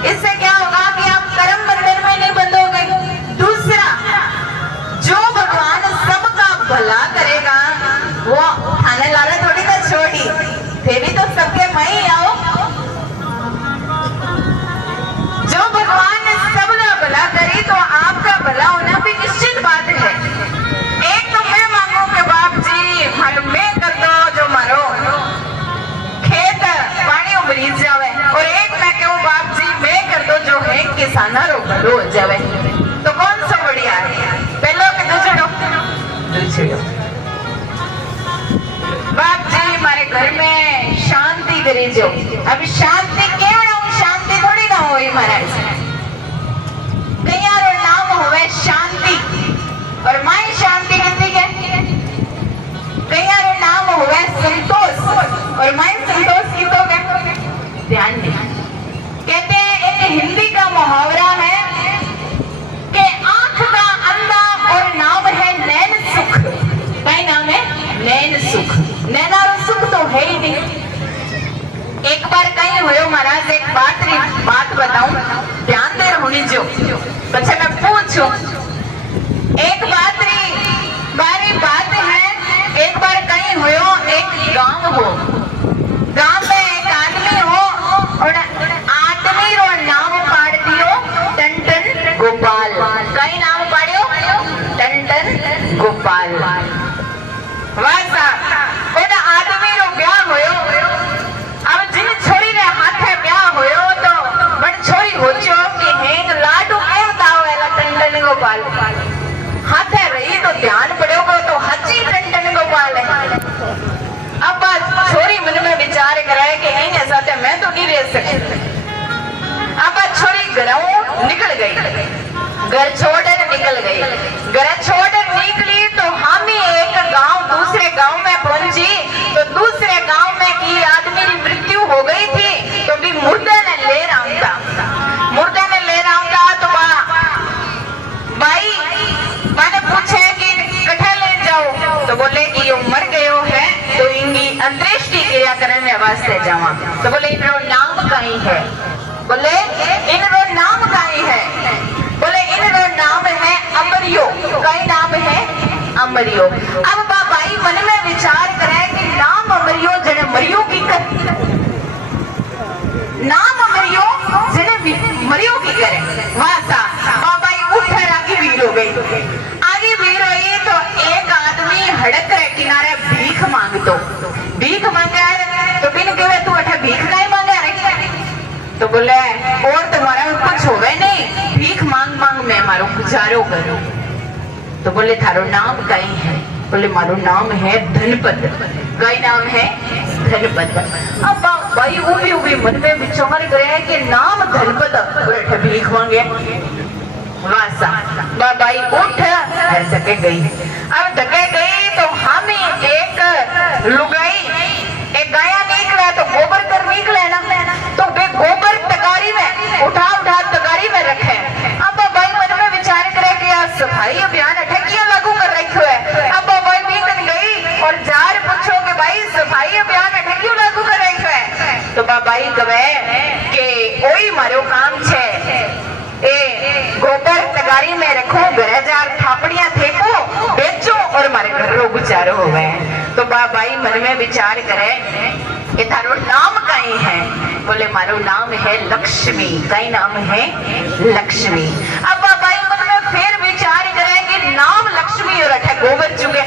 इससे क्या होगा कि आप कर्म बंधन में नहीं बंधोगे। दूसरा, जो भगवान सबका भला करेगा वो खाने लाना थोड़ी ना छोड़ी, फिर भी तो सबके मई आओ। जो भगवान सबका भला करे तो आपका भला होना भी निश्चित बात है। एक तो मैं मांगू कि बाप जी मारो मैं कर दो जो मारो खेत पानी उबरी जावे, और एक मैं कहूँ बाप जी मैं कर दो जो है किसाना रो भलो हो जावे। तो कौन सा बढ़िया है, पहलो के दूसरो? दूसरो। बाप जी हमारे घर में शांति करी जो। अब शांति केवल शांति थोड़ी ना हो महाराज, कईयारो नाम होवे शांति और माई शांति कितनी है। कईयारो नाम होवे संतोष और माई संतोष की तो है। ध्यान दे, कहते हैं एक हिंदी का मुहावरा है कि आंख का अंधा और नाम है नैन सुख। कई नाम है नैन सुख, नैनारो सुख तो है ही नहीं। एक बार कहीं हुए महाराज, एक बात बताऊं, ध्यान दे होनी जो अच्छा मैं पूछूं। एक बात है, एक बार कहीं हुए एक गांव हो, गांव में एक आदमी हो और आदमी रो नाम पाड़ दियो टन गोपाल। कई नाम पाड़ियो टन गोपाल। वाह साहब, ओदा आदमी रो ब्याह होयो। अब जिन छोरी रे हाथे ब्याह होयो तो बड़ छोरी होचो कि हेंग लाडू केम दाव एला टन गोपाल। हाथे रही तो ध्यान पड़ो तो हची टन गोपाल है। अब छोरी मन में विचार कराए कि नहीं ऐसा तो मैं तो नहीं रह सकती। अब छोरी घरों निकल गई, घर छोड़कर निकल गई। घर छोड़कर निकली तो हम ही एक गांव दूसरे गांव में पहुंची तो दूसरे गांव में की आदमी की मृत्यु हो गई थी। तो भी मुर्दे ने ले रहा तो भाई मैंने पूछे कि कठे ले जाओ, तो बोले कि ये मर गयो है तो इनकी अंत्येष्टि क्रिया करने वास्ते जावा। तो बोले इनरो नाम कहीं है, बोले इनरो नाम कहीं है, बोले इनरो नाम है अमरियो। कई नाम है अमरियो। अब बाबाई मन में विचार करे कि नाम अमरियो जने मरियो की कर, नाम अमरियो जने मरियो की करे। वासा बाबाई उठ आगे वीर हो गई। आगे वीर हुई तो एक आदमी हड़क रहे किनारे भीख मांगतो। भीख मांगे तो बिन कहे तू अठे भीख नहीं मांगे रे। तो बोले और तुम्हारा कुछ होवे नहीं, भीख मांग मांग मैं मारो गुजारो करो। तो बोले थारो नाम कई है? बोले मारो नाम है धनपत। कई नाम है धनपत। अब भाई उभी मन में विचार करे कि नाम धनपत, बोले भीख मांगे। वासा बाबाई उठ धके गई। अब धके गई तो हम एक लुगाई एक गाया निकला तो गोबर कर निकले ना, तो वे गोबर तगारी में उठा तगारी में रखे। अब बाबाई मन में विचार करे कि यार सफाई अभियान अठकिया लागू कर रखो है। अब बाबाई बीतन गई और जार पूछो कि भाई सफाई अभियान अठकियो लागू कर रखो है। तो बाबाई कहे कि ओई मारो काम छे, ए गोबर तगारी में रखो, घर जार थापड़ियां थेको बेचो और मारे घर रो गुजारो होवे। तो बाबाई मन में विचार करे कि थारो नाम कई है? बोले मारो नाम है लक्ष्मी। कई नाम है लक्ष्मी। अब बाबाई मन में फिर विचार करे कि नाम लक्ष्मी और अठे गोबर चुगे।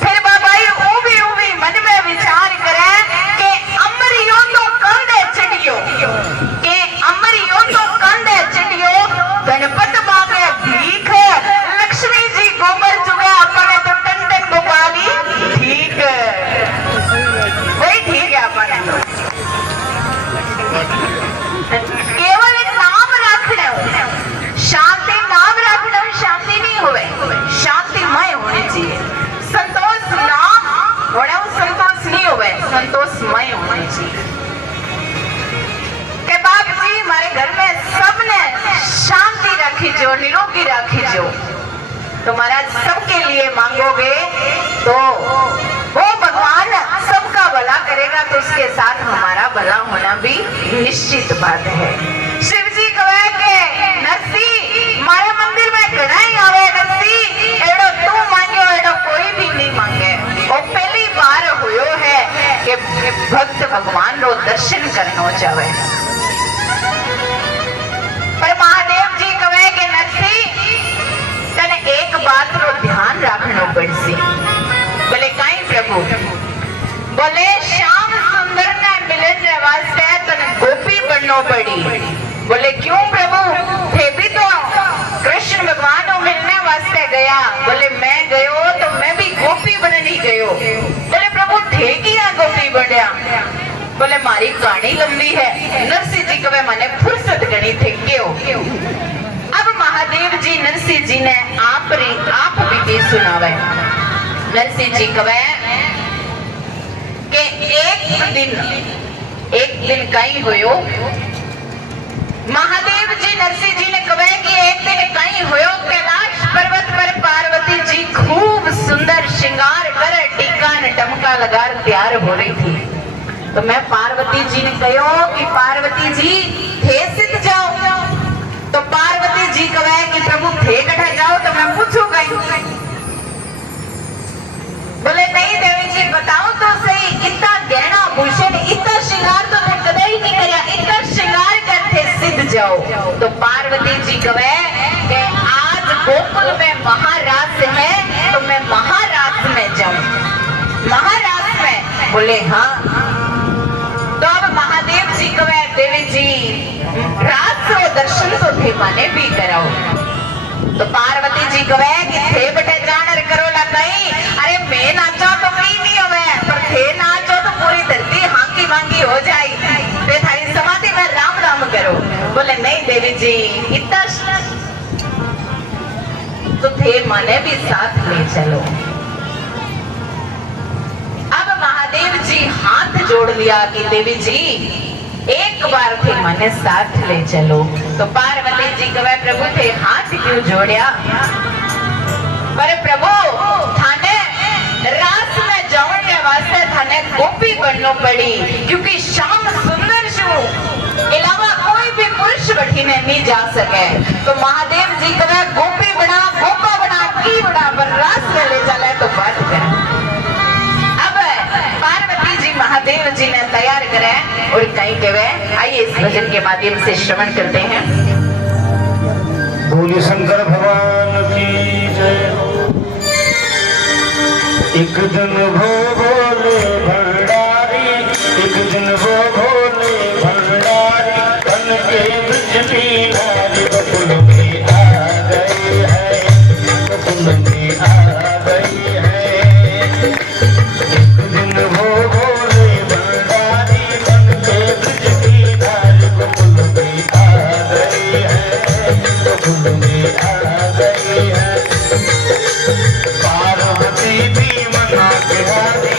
फिर बाबाई उभी मन में विचार करे कि अमरियो तो कंधे चढ़ियो, कि अमरियो तो कंधे चढ़ियो, गणपत मांगे भीख, लक्ष्मी जी गोबर चुगे, अपने तो टन गोपाली ठीक वही ठीक है। अपने तो केवल एक नाम रखने हो, शांति नाम रखने हो, शांति नहीं होवे, शांतिमय होनी चाहिए। संतोष नाम होने संतोष नहीं होवे, संतोषमय होनी चाहिए। के बाप जी हमारे घर में सबने शांति रखी जो, निरोगी रखी जो। तो महाराज सबके लिए मांगोगे तो वो भगवान सबका भला करेगा, तो उसके साथ हमारा भला होना भी निश्चित बात है। शिव जी कहे के नरसी मारे मंदिर में घना ही आवे, नरसी एड़ो तू मांगो एड़ो कोई भी नहीं मांगे। वो पहली बार हुयो है कि भक्त भगवान रो दर्शन करनो चाहे। पर महादेव जी कहे के नरसी तने एक बात रो ध्यान रखनो पड़सी। बोले काई प्रभु? बोले श्याम सुंदर ने मिलने वास्ते तने गोपी बननो पड़ी। बोले क्यों प्रभु? थे भी तो कृष्ण भगवान को मिलने वास्ते गया। बोले मैं गयो तो मैं भी गोपी बननी गयो। बोले प्रभु थे किया गोपी बनया? बोले मारी कहानी लंबी है। नरसिंह जी कहे मैंने फुर्सत गणी थे क्यों? अब महादेव जी नरसिंह जी ने आप भी सुनावे। नरसिंह जी कहे कि एक दिन कहीं होयो। महादेव जी नरसिंह जी ने कहे कि एक दिन कहीं होयो, कैलाश पर्वत पर पार्वती जी खूब सुंदर श्रृंगार कर टीका न टमका लगा तैयार हो रही थी। तो मैं पार्वती जी ने कहो कि पार्वती जी थे सिद्ध जाओ। तो पार्वती जी कहे कि प्रभु थे कठा जाओ तो मैं पूछू गई। बोले नहीं देवी जी बताओ तो सही, इतना गहना भूषण इतना श्रृंगार तो मैं कदे ही नहीं किया, इतना श्रृंगार करते सिद्ध जाओ। तो पार्वती जी कहे कि आज गोकुल में महारास है तो मैं महारास में जाऊं। महारास में? बोले हाँ। तो अब महादेव जी कहे देवी जी रात को दर्शन तो थे माने भी कराओ। तो पार्वती जी कहे कि थे बटे जानर करो लगाई। अरे मैं नाचो तो कहीं नहीं होवे, पर थे नाचो तो पूरी धरती हांकी मांगी हो जाए। ते थारी समाधि में राम राम करो। बोले नहीं देवी जी इतना तो थे माने भी साथ ले चलो। अब महादेव जी हाथ जोड़ लिया कि देवी जी एक बार थे माने साथ ले चलो। तो पार्वती जी कहे प्रभु थे हाथ क्यों जोड़िया? पर प्रभु थाने रास में जाने वास्ते थाने थाने गोपी बननो पड़ी, क्योंकि श्याम सुंदर शू इलावा कोई भी पुरुष बठीने नहीं जा सके। तो महादेव जी कहे गोपी बना, गोपा बना, की बना, पर रास में ले चले तो बात करें। अब पार्वती जी महादेव जी ने तैयार करे और कहीं कहे, आइए इस भजन के माध्यम से श्रवण करते हैं। बोले शंकर भगवान की जय हो। एक दिन वो बोले भंडारी, एक दिन वो बोले भंडारी, बन के बिजली नारी बकुल में आ गई है, बकुल में आ गई है। एक दिन वो बोले भंडारी, बन के बिजली नारी बकुल में आ गई है, बकुल में आ गई है। पार्वती भी मना के हारी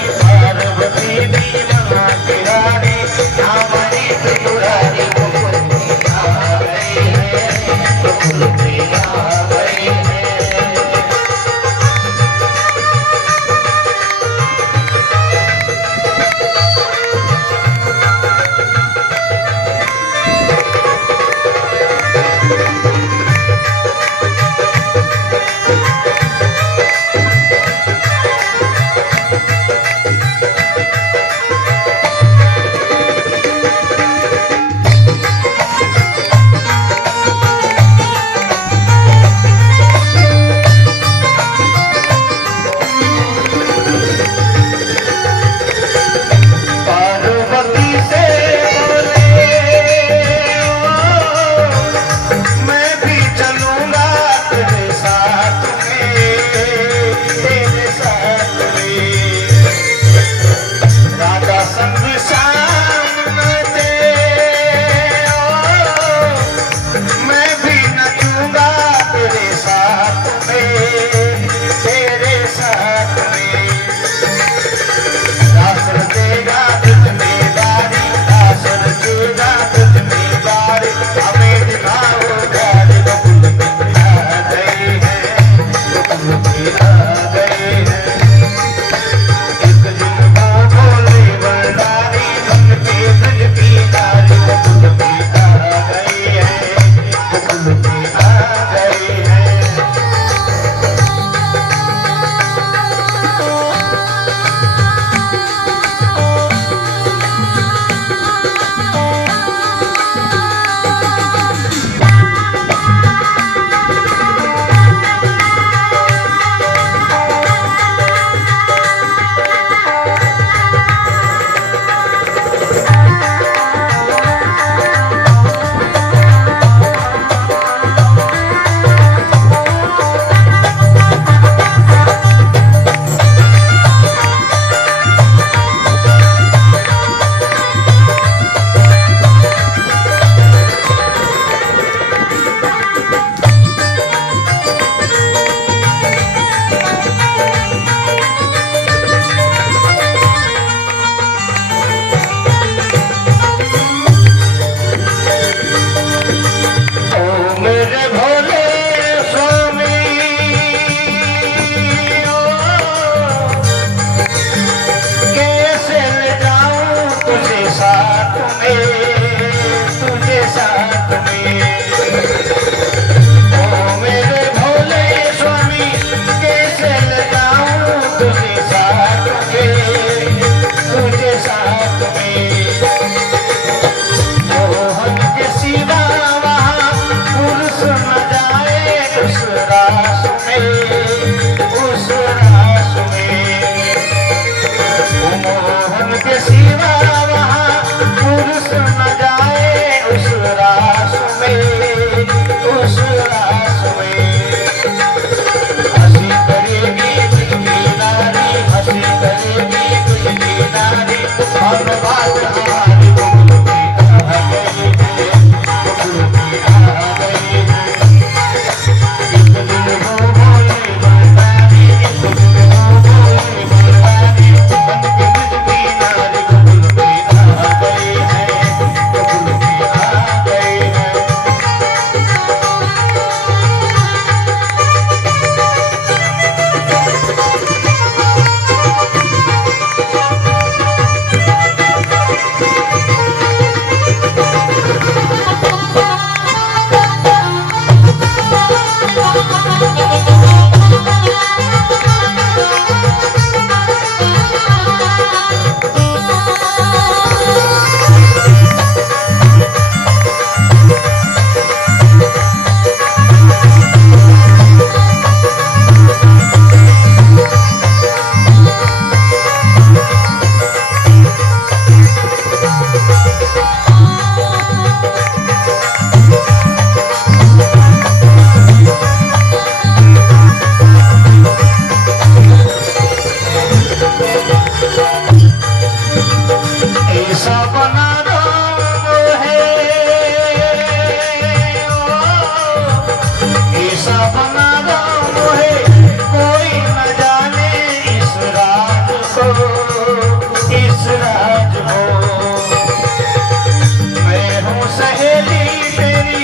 सहेली मेरी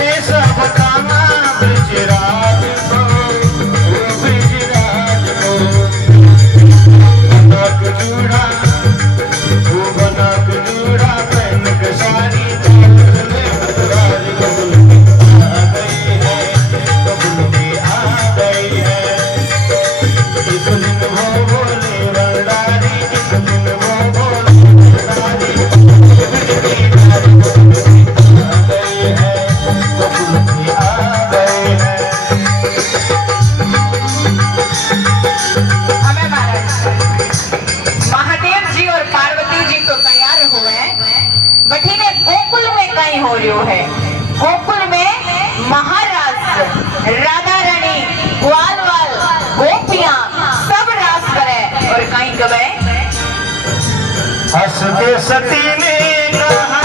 ऐसा बताना ब्रजराज को, ब्रजराज को। बनक जूड़ा वो बनक जूड़ा पहन के सारी दौड़ में बदलार बबुल में आ गई है, बबुल में आ गई है। एक दिन वो बोले वरदारी, एक दिन वो बोले वरदारी, बिजली नारी बबुल में आ गई है, बबुल में आ गई है। हमें महादेव जी और पार्वती जी तो तैयार हुए, बठीने गोकुल में कहीं हो रही है। गोकुल में महाराज, राधा रानी, ग्वाल वाल, गोपियां सब रास करे और कहीं गवे। हंस के सती ने कहा,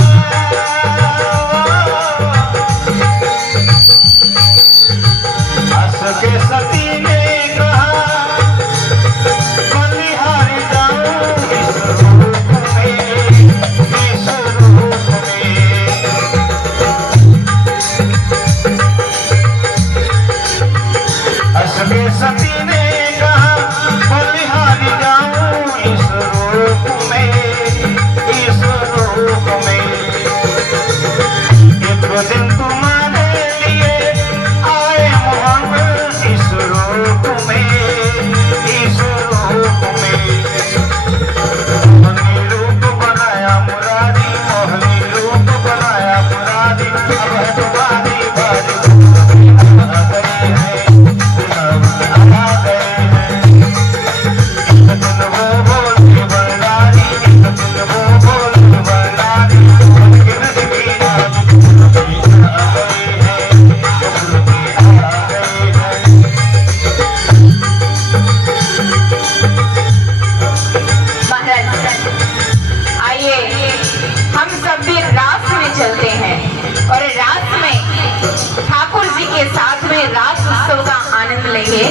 हंस के सती ने कहा, बलिहारी जाऊं इस रूप में, इस रूप में। हंस के सती ने कहा, बलिहारी जाऊं इस रूप में, इस रूप में। एक दिन तुम्हारे लिए आए मोहम्मद इस रूप में, इस रूप में। मोहनी रूप बनाया मुरारी, मोहनी रूप बनाया मुरारी। अब है तुम्हारी बारी, आ गई है, आ गई है। एक दिन वो बोली बरदारी, एक दिन वो बोली बरदारी, उनकी नजरी आज बबुल में आ गई है, बबुल में आ गई है। महाराज आइए हम सब भी रास में चलते हैं और रास में ठाकुर जी के साथ में रास उत्सव का आनंद लेंगे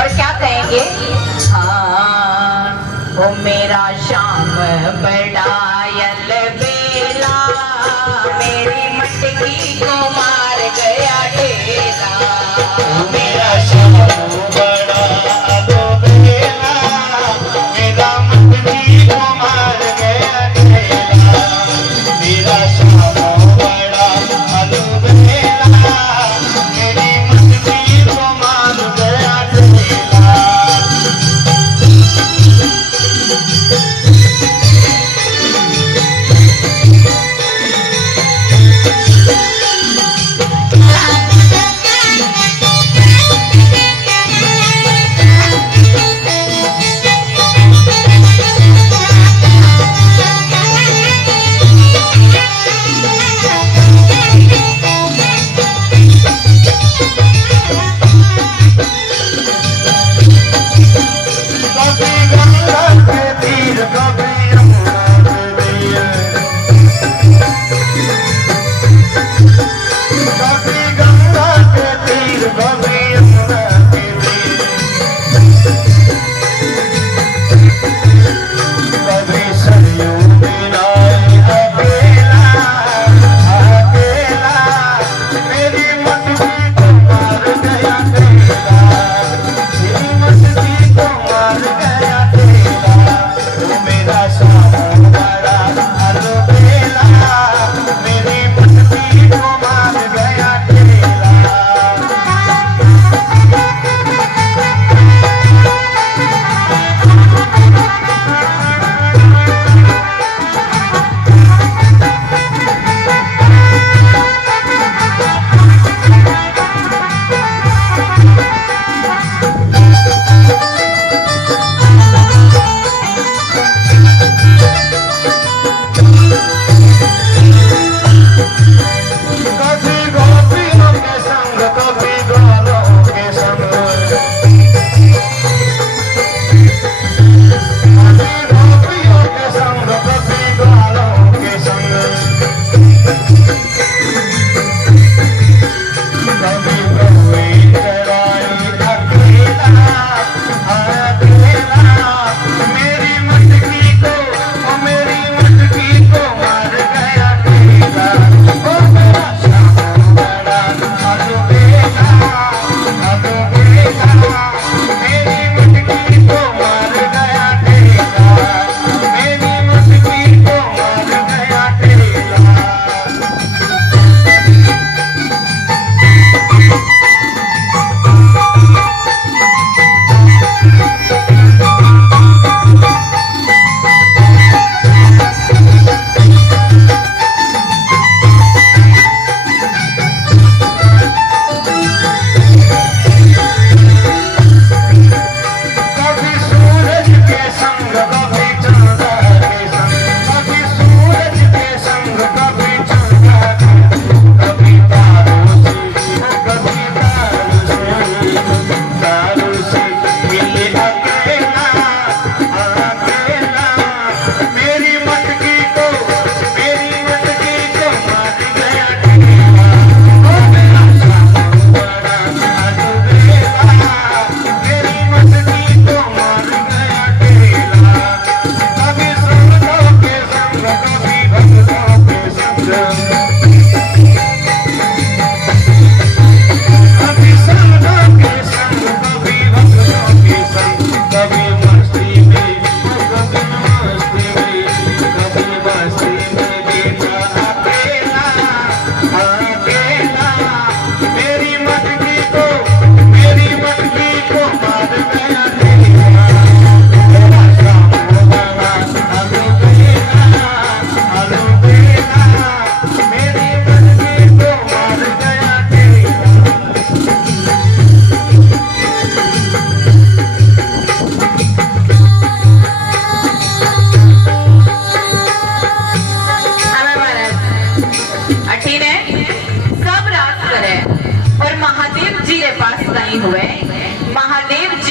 और क्या कहेंगे। हाँ ओ मेरा श्याम बड़ायल बेला, मेरी मटकी को मार गया ढेला। मेरा श्याम बड़ा अदोबेला, मेरा मटकी को मार गया ढेला। मेरा श्याम बड़ा अदोबेला, मेरी मटकी को मार गया ढेला।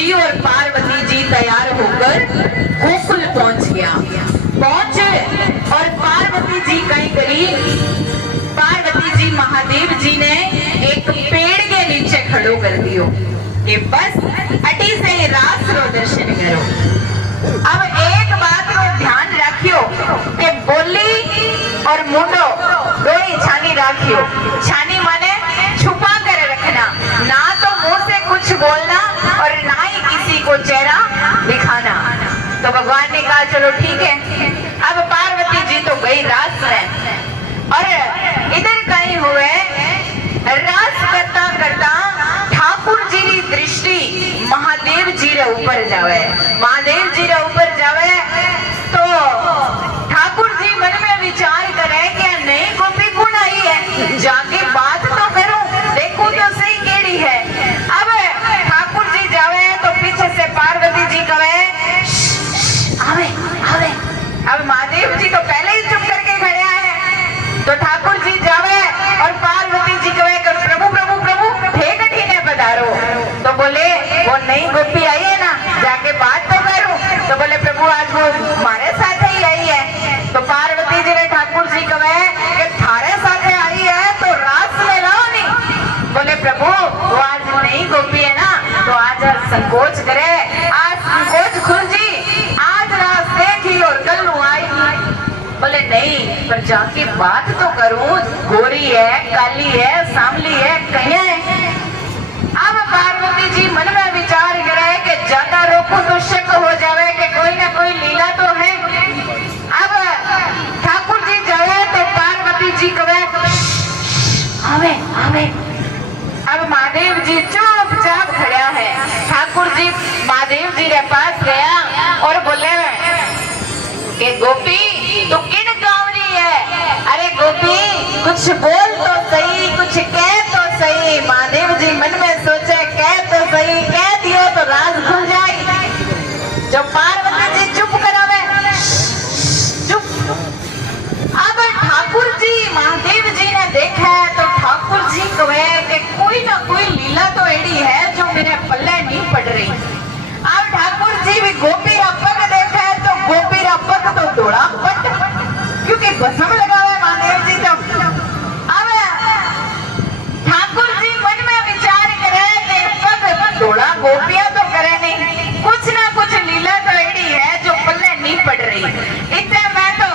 जी और पार्वती जी तैयार होकर गोकुल पहुंचे और पार्वती जी कहीं करी। पार्वती जी महादेव जी ने एक पेड़ के नीचे खड़ो कर दियो कि बस अटी से ही रास रो दर्शन करो। अब एक बात को ध्यान रखियो कि बोली और मुंडो दो ही छानी रखियो। छानी माने छुपा कर रखना, ना तो मुंह से कुछ बोलना और ना ही किसी को चेहरा दिखाना। तो भगवान ने कहा चलो ठीक है। अब पार्वती जी तो गई रास में और इधर कहीं हुए रास करता करता ठाकुर जी की दृष्टि महादेव जी रे ऊपर जावे। महादेव जी रे ऊपर जावे तो ठाकुर जी मन में विचार करे कि नहीं गोपी कौन आई है, जाके बात तो करूं, देखूं तो सही केड़ी है। अब ठाकुर जी जावे तो पीछे से पार्वती जी कहे आवे आवे। अब महादेव जी तो पहले ही चुप करके खड़े हैं। तो ठाकुर जी जावे और पार्वती जी कहे कि प्रभु प्रभु प्रभु ठेक ठीने पधारो। तो बोले वो नई गोपी आई है ना, जाके बात तो करूं। तो बोले प्रभु आज वो हमारे साथ ही आई है। तो पार्वती जी ने ठाकुर जी कहे कि थारे साथ आई है तो रास में लाओ नहीं। बोले प्रभु वो आज नई गोपी है ना, तो आज संकोच करे, आज संकोच खुल जी, आज रास देखी और कल आई। बोले नहीं पर जाके बात तो करूं, गोरी है काली है सांवली है कहीं है। अब पार्वती जी मन में विचार करे कि ज्यादा रोकूं तो शक हो जावे कि कोई ना कोई लीला तो है। अब ठाकुर जी जावे तो पार्वती जी कहे आवे आवे। अब महादेव जी चुपचाप खड़ा है। ठाकुर जी महादेव जी के पास गया और बोले कि गोपी तू किन गाँव रही है? अरे गोपी कुछ बोल तो सही, कुछ कह तो सही। महादेव जी मन में सोचे कह तो सही, कह दियो तो राज खुल जाए। जो पार्वती जी चुप करावे चुप। अब ठाकुर जी महादेव जी ने देखा तो ठाकुर जी कहे कि कोई ना कोई लीला तो एड़ी है जो मेरे पल्ले नहीं पड़ रही। अब ठाकुर जी भी गोपी रा पग देखा है तो गोपी रा पग तो दौड़ा पट, क्योंकि भस्म लगा हुआ है महादेव जी। तो अब ठाकुर जी मन में विचार करे कि पग दौड़ा गोपियां तो करे नहीं, कुछ ना कुछ लीला तो एड़ी है जो पल्ले नहीं पड़ रही। इतने में तो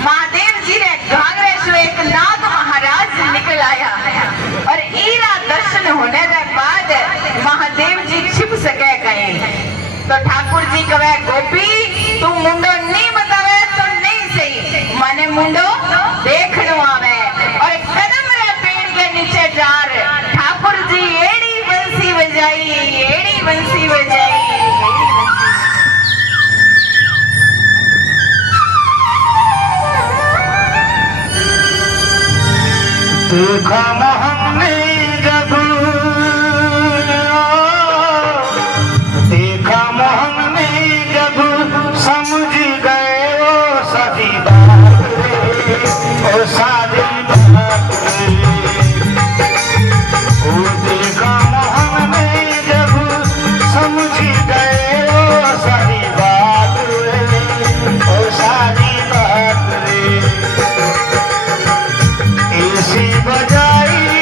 महादेव जी ने घाघरे से एक नाग महाराज निकल आया और ईरा दर्शन होने के बाद महादेव जी छिप सके कहीं। तो ठाकुर जी कहे गोपी तू मुंडो नहीं बतावे तो नहीं सही, माने मुंडो देखनो आवे। और कदम रे पेड़ के नीचे जार ठाकुर जी एड़ी बंसी बजाई, एड़ी बंसी बजाई। देखा हमने जब देखा मोहन में जब समझ गए वो सभी बात ओ सारी बात। ओ देखा मोहन में जब समझ गए वो सारी बात ओ सारी बात रे। ऐसी बजाई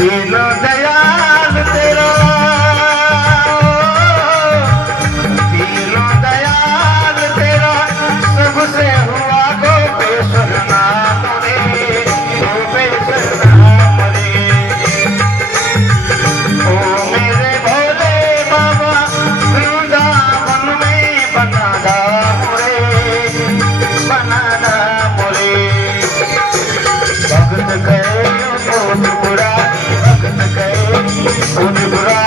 दीनो दयाल तेरा, दीनो दयाल तेरा, सबसे हुआ गोपेश्वर नाम रे, गोपेश्वर नाम रे। ओ मेरे भोले बाबा वृंदावन में बना धाम रे, बना धाम रे। भगत गए बहुत बुरा, भगत गए बहुत बुरा,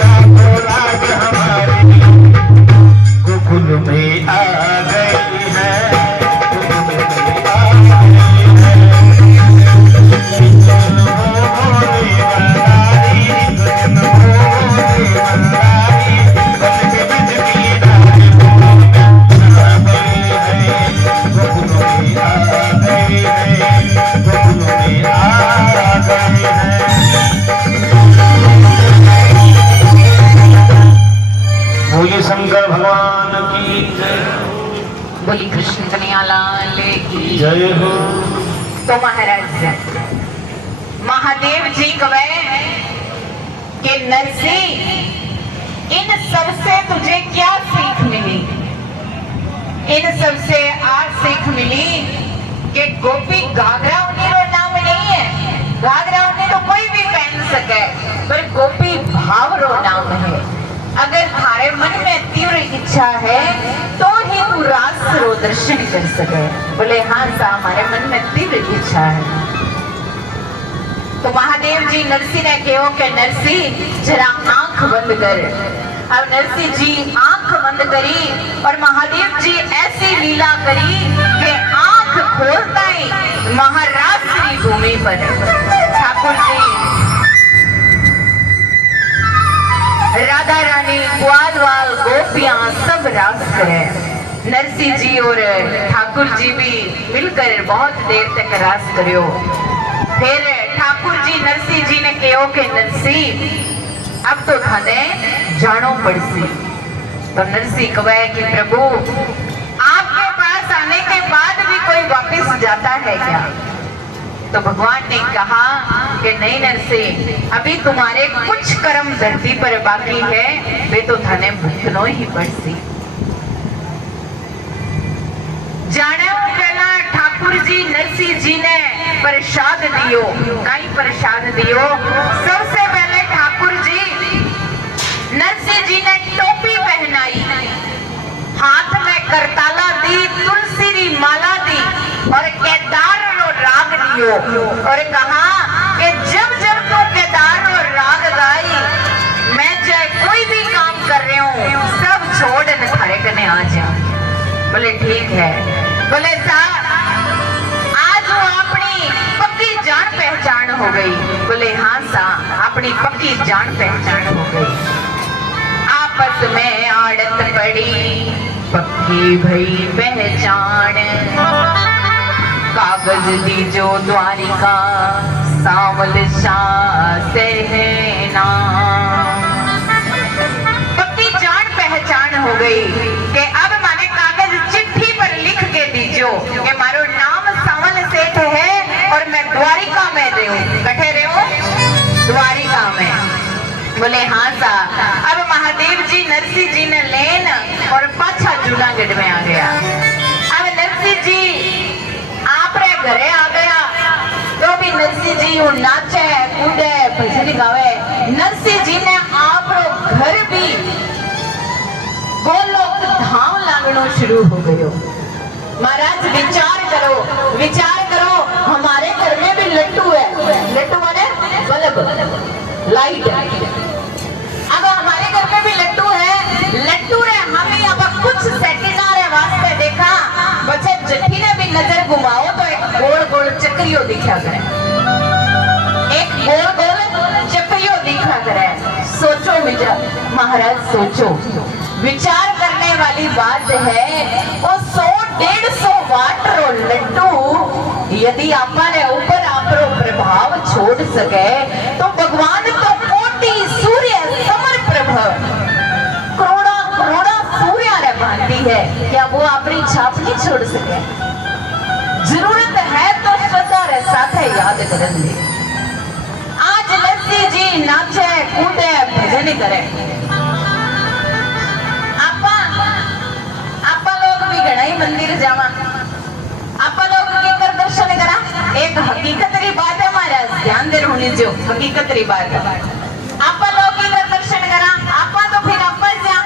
राखो लाज हमारी गोकुल में आ गई है, गोकुल में आ गई है। भोले बंडारी, भोले बंडारी, बन के बिजली डाली गोकुल में आ गई है, गोकुल में आ गई है, गोकुल में आ गई है। बोली शंकर भगवान की जय, बोली कृष्ण कन्हैया लाल की जय हो। तो महाराज महादेव जी कहे कि नरसी, इन सबसे तुझे क्या सीख मिली? इन सबसे आज सीख मिली कि गोपी घाघरा उन्हीं रो नाम नहीं है, घाघरा उन्हीं तो कोई भी पहन सके, पर गोपी भाव रो नाम है। अगर थारे मन में तीव्र इच्छा है तो ही तू रास रो दर्शन कर सके। बोले हाँ सा, हमारे मन में तीव्र इच्छा है। तो महादेव जी नरसी ने कहो कि नरसी जरा आंख बंद कर। अब नरसी जी आंख बंद करी और महादेव जी ऐसी लीला करी कि आंख खोलता ही महाराष्ट्री भूमि पर ठाकुर जी, राधा रानी, ग्वाल वाल गोपियां सब रास करे। नरसी जी और ठाकुर जी भी मिलकर बहुत देर तक रास करियो। फिर ठाकुर जी नरसी जी ने कहो कि नरसी अब तो थाने जानो पड़सी। तो नरसी कहे कि प्रभु आपके पास आने के बाद भी कोई वापस जाता है क्या? तो भगवान ने कहा कि नहीं नरसी, अभी तुम्हारे कुछ कर्म धरती पर बाकी है, वे तो थाने भुगतनो ही पड़सी। जाने पहला ठाकुर जी नरसी जी ने प्रसाद दियो। कई प्रसाद दियो। सबसे पहले ठाकुर जी नरसी जी ने टोपी पहनाई, हाथ में करताला दी, तुलसी री माला दी और केदार रो राग दियो और कहा कि जब जब तू केदार रो राग गाई, मैं चाहे कोई भी काम कर रही हूँ सब छोड़ न थारे कने आ जा। बोले ठीक है। बोले साहब आज वो अपनी पक्की जान पहचान हो गई। बोले हाँ सा, अपनी पक्की जान पहचान हो गई। आपस में आड़त पड़ी, पक्की भई पहचान, कागज दीजो द्वारिका, सावल शाह सहना। पक्की जान पहचान हो गई कि अब माने कागज चिट्ठी पर लिख के दीजो कि मारो नाम सावल सेठ है और मैं द्वारिका में रहूं। कठे रहूं? द्वारिका में। बोले हाँ सा। अब महादेव जी नरसी जी ने लेन और पाछा जूनागढ़ में आ गया। अब नरसी जी आप रे घरे आ गया तो भी नरसी जी नाचे कूदे भजन गावे। नरसी जी ने आप घर भी गोलोक धाम लागनो शुरू हो गयो। महाराज विचार करो हमारे घर में भी लट्टू है। लट्टू माने बल्ब, लाइट। अब हमारे घर में भी लट्टू है। लट्टू रे हमें अब कुछ सेकंड रे वास्ते देखा बच्चे जट्टी ने भी नजर घुमाओ तो एक गोल गोल चक्रियो दिखा करे, एक गोल गोल चक्रियो दिखा करे। सोचो विचार महाराज, सोचो विचार करने वाली बात है। वो 100-150 वाट रो लट्टू यदि अपने ऊपर आपरो प्रभाव छोड़ सके तो भगवान तो कोटि सूर्य समर प्रभ करोड़ा करोड़ा सूर्य रे भांति है, क्या वो अपनी छाप नहीं छोड़ सके? जरूरत है तो श्रद्धा रे साथ याद करेंगे। आज जी नाचे कूदे भजन करे। आपा लोग भी घणा ही मंदिर जावा, आपा लोग की कर दर्शन करा। एक हकीकत री बात है महाराज, ध्यान दे होनी जो हकीकत री बात है। आपा लोग की कर दर्शन करा, आपा तो फिर आपा जा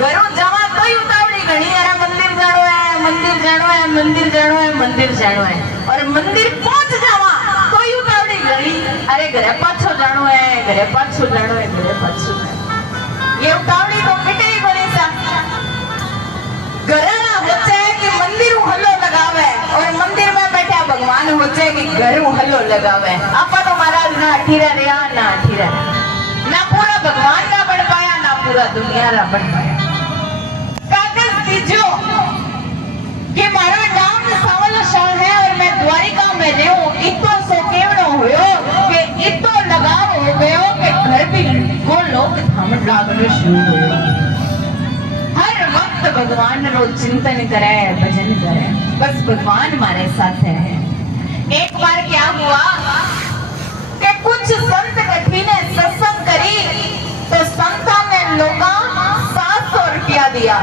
घरों जावा तो ही उतावली घणी यार मंदिर जानो है, मंदिर जानो है, मंदिर जानो है, मंदिर जानो है। और मंदिर पहुंच जावा तो ही उतावली घणी अरे घरे पाछो जानो है, घरे पाछो जानो है, घरे पाछो। ये उतावली तो मिटे ही बने सा। घराना होचे कि मंदिर हल्लो लगावे और मंदिर में बैठा भगवान होचे कि घर हल्लो लगावे। आपा तो महाराज ना अठीरा रहा ना अठीरा, ना पूरा भगवान ना बन पाया ना पूरा दुनिया रा बन पाया। कागज दीजो कि मारो नाम सावल शाह है और मैं द्वारिका में रहूं। इतो सो केवड़ो होयो कि इतो लगाव हो गयो कि घर भी को लोग थामण लागनो शुरू होयो। हर वक्त भगवान रो चिंतन करे, भजन करे, बस भगवान हमारे साथ है। एक बार क्या हुआ कि कुछ संत कठी ने सत्संग करी तो संता ने लोग 700 रुपया दिया।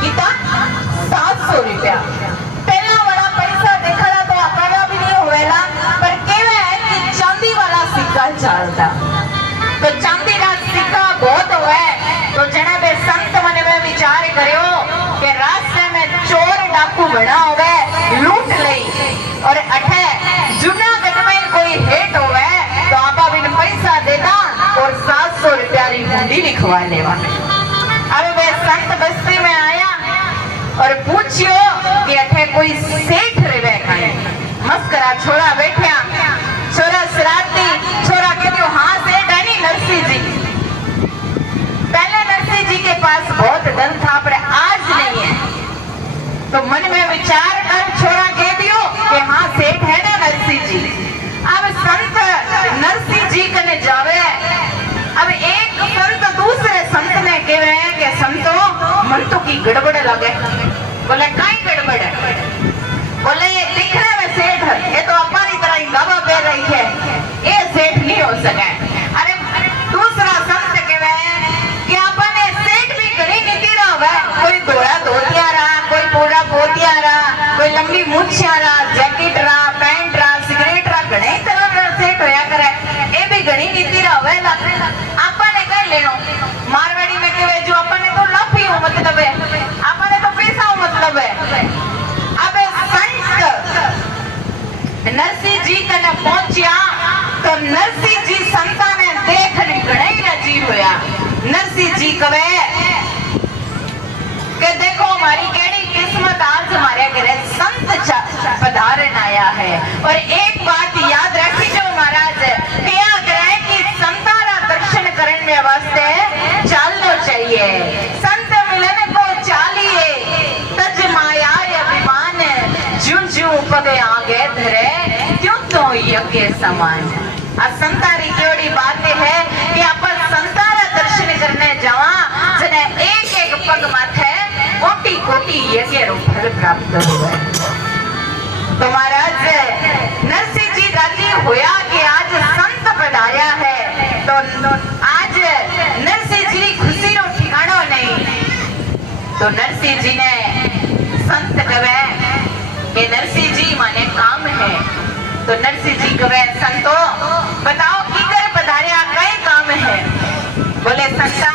कितना 700 रुपया। पहला वाला पैसा देखा तो अपना भी नहीं होवेला, पर केवे है कि चांदी वाला सिक्का चलता। तो चांदी का सिक्का बहुत हुआ तो जने बे संत मने में विचार करियो कि रास्ते में चोर डाकू बना होवे लूट लई और अठे जूनागढ़ में कोई हेट होवे तो आपा बिन पैसा देता और 700 रुपया री हुंडी लिखवा लेवा। अब वे संत बस्ती में आया और पूछियो कि अठे कोई सेठ रेवे काने। मस्करा छोरा बैठया, छोरा शरारती छोरा कहतियो हां सेठ है नी नरसिंह जी। पहले नरसिंह जी के पास बहुत धन था पर आज नहीं है। तो मन में विचार कर छोरा कह दियो कि हाँ सेठ है ना नरसिंह जी। अब संत नरसिंह जी कने जावे। अब एक संत दूसरे संत ने कह रहे हैं कि संतो मन तो की गड़बड़ लगे। बोले काई गड़बड़ है? बोले ये दिखने में सेठ है, ये तो अपनी तरह ही गावा पे रही है, ये सेठ नहीं हो सके। अरे दूसरा संत कह रहे हैं कि अपने सेठ भी घनी नीति रहा, कोई धोड़ा धोतिया रहा, कोई पूरा पोतिया रहा, कोई लंबी मूछिया रहा, जैकेट रहा, पैंट रहा, सिगरेट रहा, घने तरह का सेठ होया करे। ये भी घनी नीति रहा अपने कह लेनो। मारवाड़ी में कहे जो अपने तो लाफी हो मतलब है, अपने तो पैसा हो मतलब है। अब संत नरसिंह जी कने पहुंचिया तो नरसिंह जी संता ने देख घणे राजी होया। नरसिंह जी कहे कि देखो हमारी केड़ी किस्मत, आज हमारे घरे संत पधारन आया है। और एक बात याद रखी जो महाराज क्या करे कि संतारा दर्शन करने वास्ते चलना चाहिए। संत मिलन को चालिए तज माया अभिमान, ज्यों ज्यों पगे आगे धरे त्यों तो यज्ञ समान। संतारी केवड़ी बात है कि अपन संतारा दर्शन करने जावा जने एक एक पग माथे कोटि कोटि यज्ञ रो फल प्राप्त हुआ। तो महाराज नरसिंह जी राजी होया कि आज संत पधार्या है तो आज नरसिंह जी खुशी रो ठिकानो नहीं। तो नरसिंह जी ने संत कहे कि नरसिंह जी माने काम है। तो नरसिंह जी कहे संतो बताओ किधर पधार्या, कई काम है? बोले संता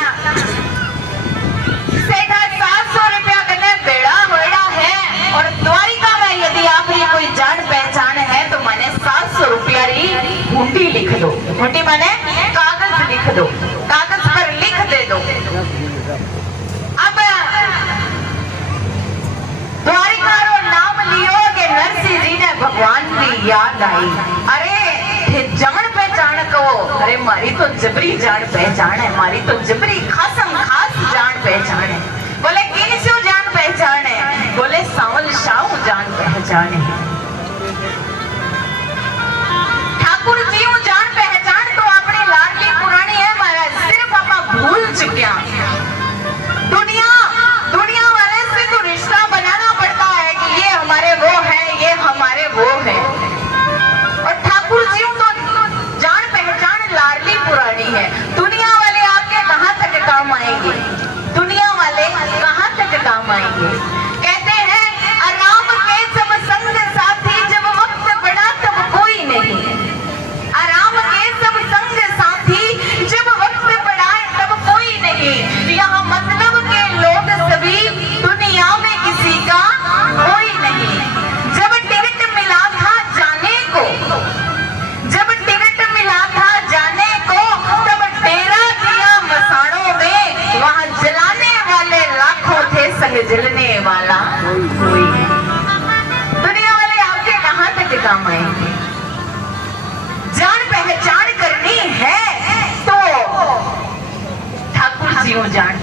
सेठा 700 रुपया कने बेड़ा होड़ा है और द्वारिका में यदि आपकी कोई जान पहचान है तो मैंने 700 रुपया री हुंडी लिख दो। हुंडी माने कागज लिख दो, कागज पर लिख दे दो। अब द्वारिका रो नाम लियो कि नरसिंह जी ने भगवान की याद आई। अरे जान पहचान को, अरे मारी तो जबरी जान पहचान है, मारी तो जबरी खासम खास जान पहचान है। बोले किसो जान पहचान है? बोले सावल शाह जान पहचान है। ठाकुर जी जान पहचान तो अपनी लाडली पुरानी है महाराज, सिर्फ आप भूल चुके। दुनिया वाले से तो रिश्ता बनाना पड़ता है कि ये हमारे वो है, ये हमारे वो है। और ठाकुर जी तो जान पहचान लाडली पुरानी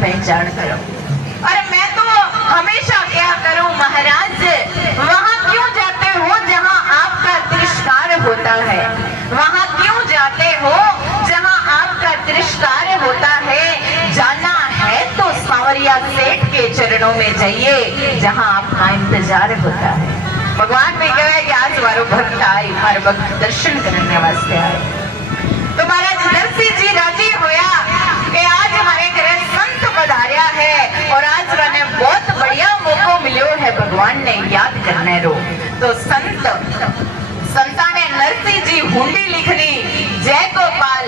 पहचान करो। और मैं तो हमेशा क्या करूं महाराज, वहां क्यों जाते हो जहां आपका तिरस्कार होता है, वहां क्यों जाते हो जहां आपका तिरस्कार होता है। जाना है तो सांवरिया सेठ के चरणों में जाइए जहां आपका इंतजार होता है। भगवान भी कहे कि आज मारो भक्त आए, मारे भक्त दर्शन करने वास्ते आए। तो महाराज नरसिंह जी राजी होया कि आज हमारे घर संत पधारिया है और आज मैंने बहुत बढ़िया मौका मिलो है भगवान ने याद करने रो। तो संता ने नरसिंह जी हुंडी लिख दी, जय गोपाल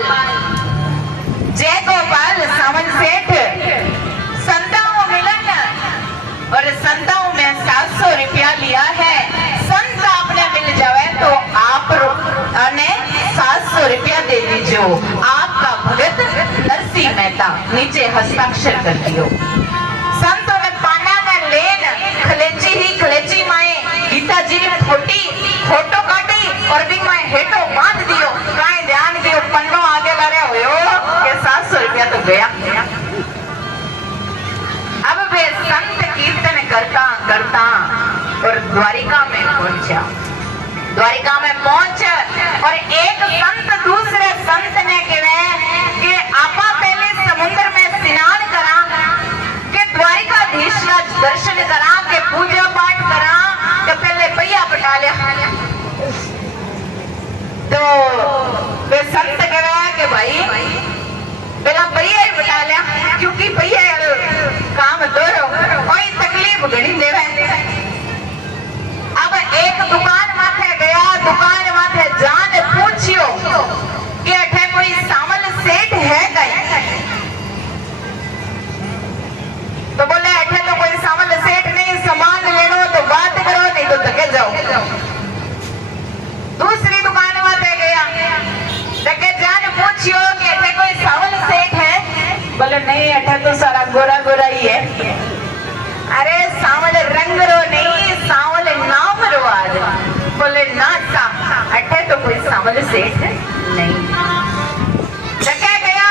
सावन सेठ संताओं मिलन, और संताओं में 700 रुपया लिया है। संत आपने मिल जावे तो आप ने 700 रुपया दे दीजियो। आपका भगत नरसिंह मेहता, नीचे हस्ताक्षर कर दियो। संतों ने पाना में लेन खलेची माए गीता जी ने फोटो काटी और भी माए हेटो बांध दियो। काई ध्यान दियो पन्नो आगे ला रहे हो कि 700 रुपया तो गया। अब वे संत कीर्तन करता और द्वारिका में पहुंचा। द्वारिका में पहुंच और एक संत दूसरे संत ने कहे कि आपा पहले समुद्र में स्नान करा, के द्वारिकाधीश का दर्शन करा, के पूजा पाठ करा, के पहले पहिया पटा लिया। तो वे संत कहे कि भाई पहला पहिया ही बता लिया, क्योंकि पहिया काम दोरो कोई तकलीफ घनी देवे। अब एक दुकान माथे गया, दुकान माथे जान पूछियो कि अठे कोई सामल सेठ है कहीं। तो बोले अठे तो कोई सामल सेठ नहीं, सामान लेनो तो बात करो नहीं तो धके जाओ। दूसरी दुकान माथे गया, धके जान पूछियो कि अठे कोई सामल सेठ है। बोले नहीं अठे तो सारा गोरा गोरा ही है। अरे सावल रंग रो नहीं, सावल नाम रो आज। बोले ना सा अठे तो कोई सावल सेठ नहीं। जगह गया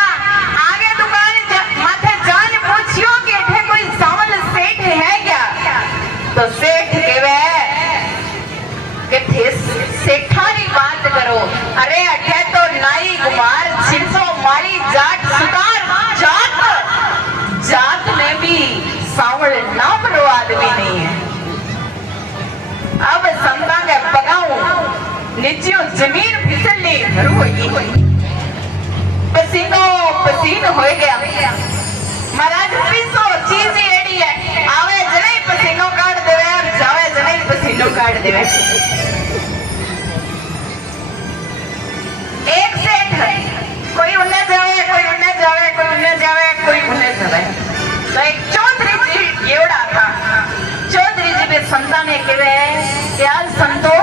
आगे दुकान माथे जान पूछियो कि अठे कोई सावल सेठ है क्या। तो सेठ केवे कि सेठानी बात करो। अरे अठे तो नाई कुमार छिपो मारी जाट सुधार, जात में भी सावल नाम रो आदमी नहीं है। अब संता के पगाऊ नीचे जमीन फिसलनी शुरू हुई, पसीनो पसीन हो गया। महाराज पीसो चीज ही एड़ी है, आवे जने पसीनो काट देवे और जावे जने पसीनो काट देवे। एक सेठ कोई उन्ने जावे, कोई उन्ने जावे, कोई उन्ने जावे, कोई उन्ने जावे। तो एक चौधरी जी एवड़ा था। चौधरी जी में संता ने कहे कि आज संतो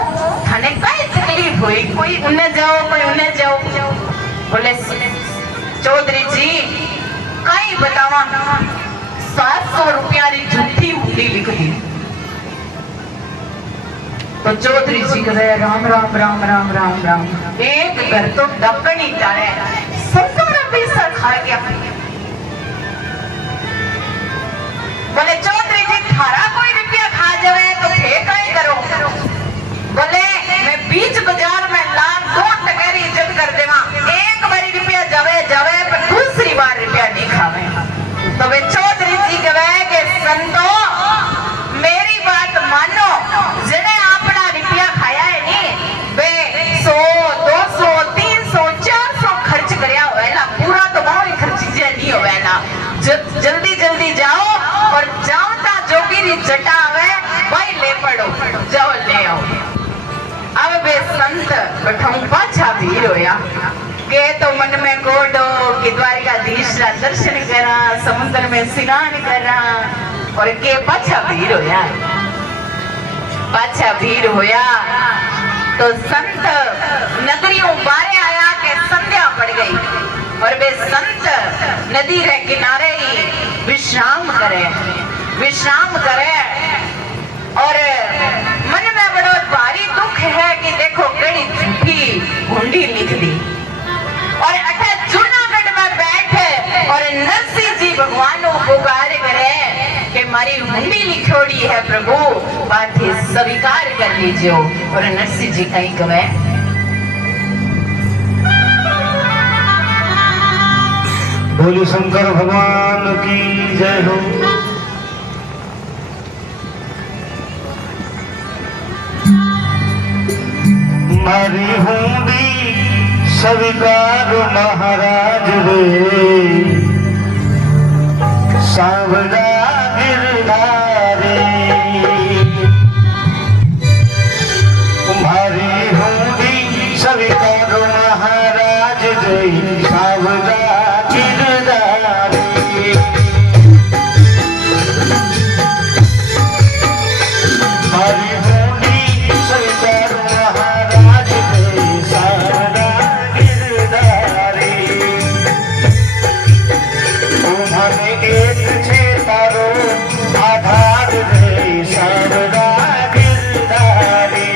थाने कई तकलीफ हुई, कोई उन्ने जाओ कोई उन्ने जाओ। बोले चौधरी जी कई बतावा, 700 रुपया री झूठी हुंडी लिख दी। तो चौधरी जी कहे राम राम राम राम राम राम, एक घर तो डकन ही डाले, संतों ने पैसा खा गया। बोले चौधरी जी थारा कोई रुपया खा जावे तो फिर कहीं करो। बोले मैं बीच बाजार में लाख 2 टके री इज्जत कर देवा, एक बारी रुपया जावे जावे पर दूसरी बार रुपया नहीं खावे। तो वे चौधरी जी कहे कि संतो मेरी बात मानो, जिने अपना रुपया खाया है नहीं वे 100 200 300 400 खर्च करया होवे ना, पूरा तो बहुत खर्च नहीं होवे ना। जल्दी जल्दी जाओ और जावता जोगी जटा आवे भाई ले पड़ो, जाओ ले आओ। अब वे संत बठाऊ पाछा भीड़ होया के तो मन में गोडो कि द्वारिकाधीश का दर्शन करा, समुद्र में स्नान करा, और के पाछा भीड़ होया। पाछा भीड़ होया तो संत नगरियों बारे आया के संध्या पड़ गई और वे संत नदी के किनारे ही विश्राम करे और मन में बड़ो भारी दुख है कि देखो कड़ी झूठी हुंडी लिख दी और अठे जूनागढ़ में बैठे और नरसिंह जी भगवान को मन में लिखोड़ी है प्रभु, बात है स्वीकार कर लीजिए। और नरसिंह जी कहीं गए, बोले शंकर भगवान की जय हो। मारी हुंडी स्वीकार महाराज रे, सांवला गिरधारी। तुम्हारी हुंडी स्वीकार महाराज रे, सांवला गिरधारी। हमारी हुंडी स्वीकार महाराज रे, सांवला गिरधारी। तुम्हारे एक छे तारो आधार रे, सांवला गिरधारी।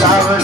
सावधान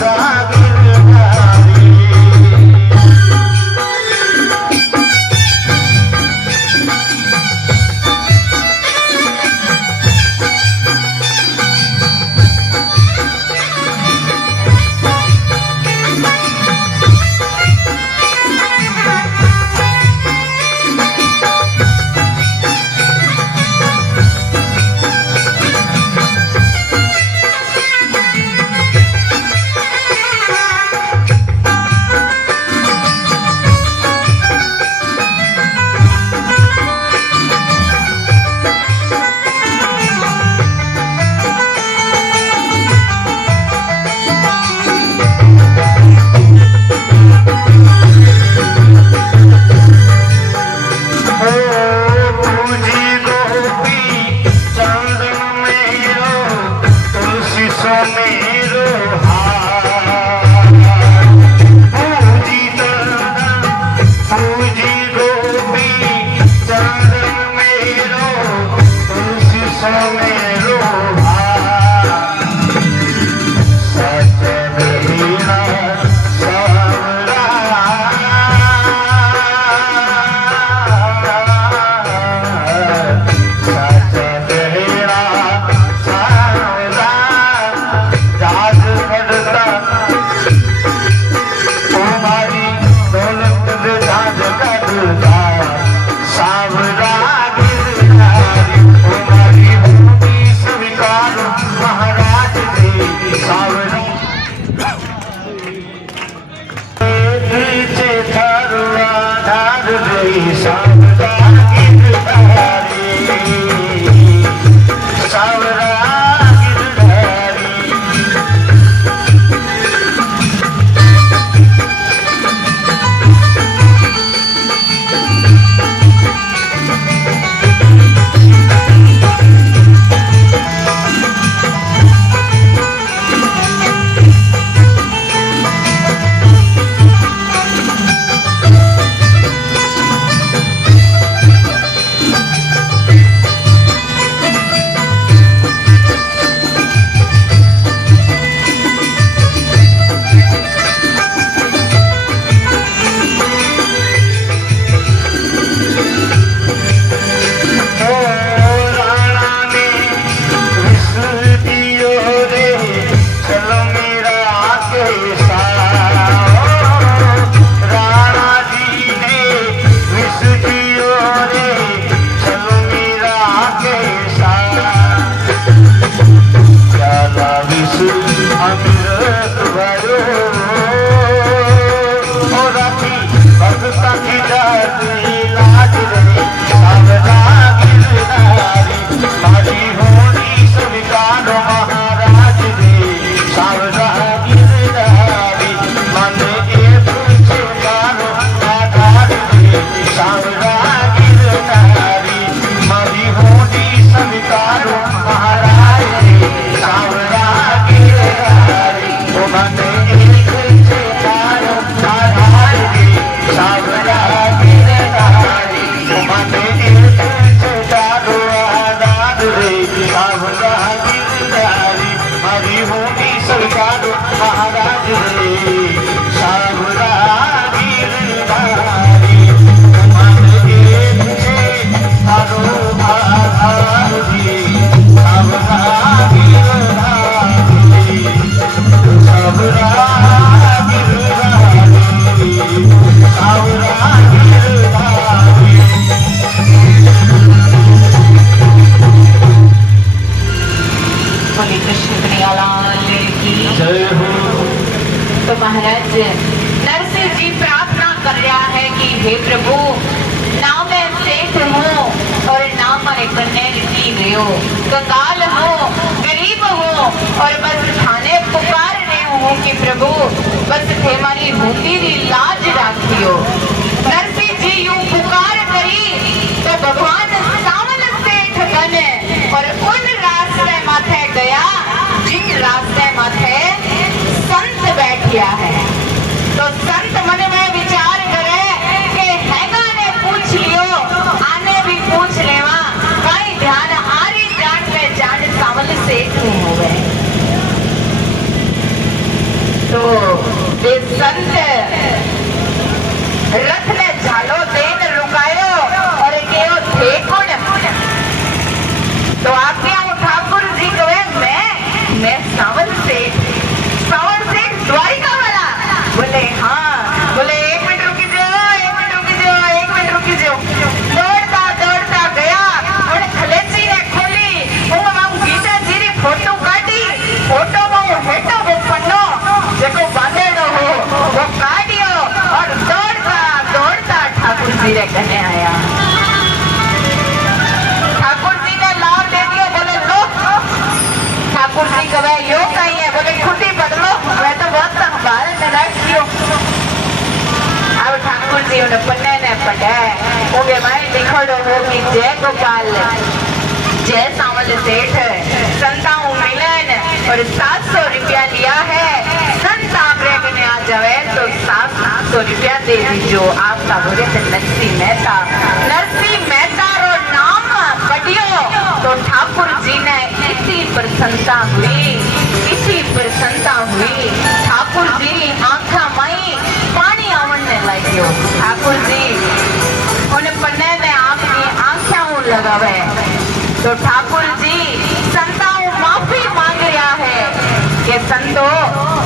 सावरा गिरधारी मन एक है तारो आधार जी सावरा गिरधारी सावरा गिरधारी सावरा गिरधारी। बोले कृष्ण कन्हैयालाल की जय हो। तो महाराज नरसिंह जी प्रार्थना कर रहा है कि हे प्रभु ना मैं सेठ हूँ और ना मैं कन्या की गयो कंगाल हूँ गरीब हूँ और बस थाने पुकार रहे हूँ कि प्रभु बस थे हमारी होती री लाज राखियो। नरसिंह जी यूं पुकार करी तो भगवान सावल सेठ बने और उन रास्ते माथे गया जिन रास्ते माथे संत बैठिया है। तो संत मन में विचार करे कि हैगा ने पूछ लियो आने भी पूछ लेवा कई ध्यान आरी जान पे जान सावल सेठ नहीं हो गए। तो वे संत रथ ने झालो देन रुकायो और केओ थे कौन। तो आज्ञा ठाकुर जी कहे मैं सावल सेठ द्वारिका वाला। बोले हाँ। बोले एक मिनट रुकी जाओ एक मिनट रुकी जाओ एक मिनट रुकी जाओ। दौड़ता दौड़ता गया और खलेची ने खोली गीता जी री फोटो काटी फोटो में हेठो वो पन्नो जेको बांधेड़ो हो वो काटियो और दौड़ता दौड़ता ठाकुर जी रे कने आया। ठाकुर जी ने लाभ दे दियो। बोले लो ठाकुर जी कहे यो कहीं है। बोले खुदी बदलो मैं तो बहुत संभाल रखियो। अब ठाकुर जी उन्हें पन्ने ने पढ़े वो भाई लिखोड़ो हो कि जय गोपाल जय सावल सेठ संताओं मिलन और 700 रुपया लिया है। संत आग्रह करने आ जावे तो 700 रुपया दे दीजो। आपका बोले थे नरसिंह मेहता रो नाम पढ़ियो तो ठाकुर जी ने इसी प्रसन्नता हुई ठाकुर जी आंखा माई पानी आवने लग्यो। ठाकुर जी उन पन्ने ने आपकी आंखें लगावे तो ठाकुर जी संताओं माफी मांग रहा है कि संतो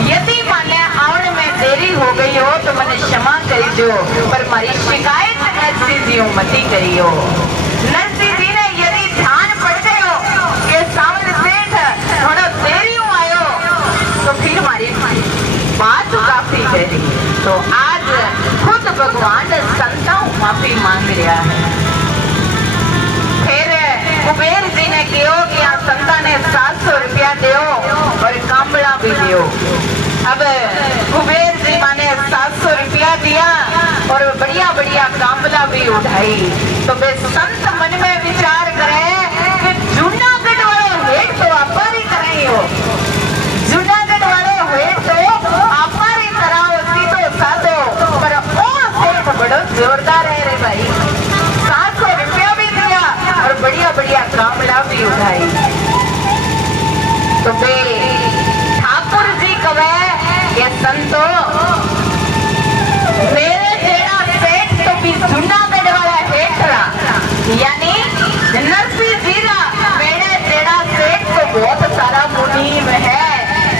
यदि माने आवन में देरी हो गई हो तो मैंने क्षमा करियो पर मारी शिकायत नरसिंह जी मती करियो। नरसिंह जी ने यदि ध्यान पड़ते हो कि सावल सेठ थोड़ा देरी आयो तो फिर हमारी बात काफी देरी। तो आज खुद भगवान संताओं माफी मांग रहा है। फिर कुबेर जी ने कहो कि आ संता ने 700 रुपया दो और कांबड़ा भी दो। अब कुबेर जी माने 700 रुपया दिया और बढ़िया बढ़िया कांबला भी उठाई। तो वे संत मन में विचार करे कि जूनागढ़ वाले हेठ तो आपारी कराई हो। जूनागढ़ वाले हेठ तो आपारी कराओ सीधो साधो पर ओ सेठ बड़ो जोरदार है रे भाई। 700 रुपया भी दिया और बढ़िया बढ़िया कांबला भी उठाई। तो वे ठाकुर जी कहे ये संतो मेरे जेड़ा सेठ तो भी जूनागढ़ वाला हेठ रहा यानी नरसिंह जी रा मेरे जेड़ा सेठ तो बहुत सारा मुनीम है।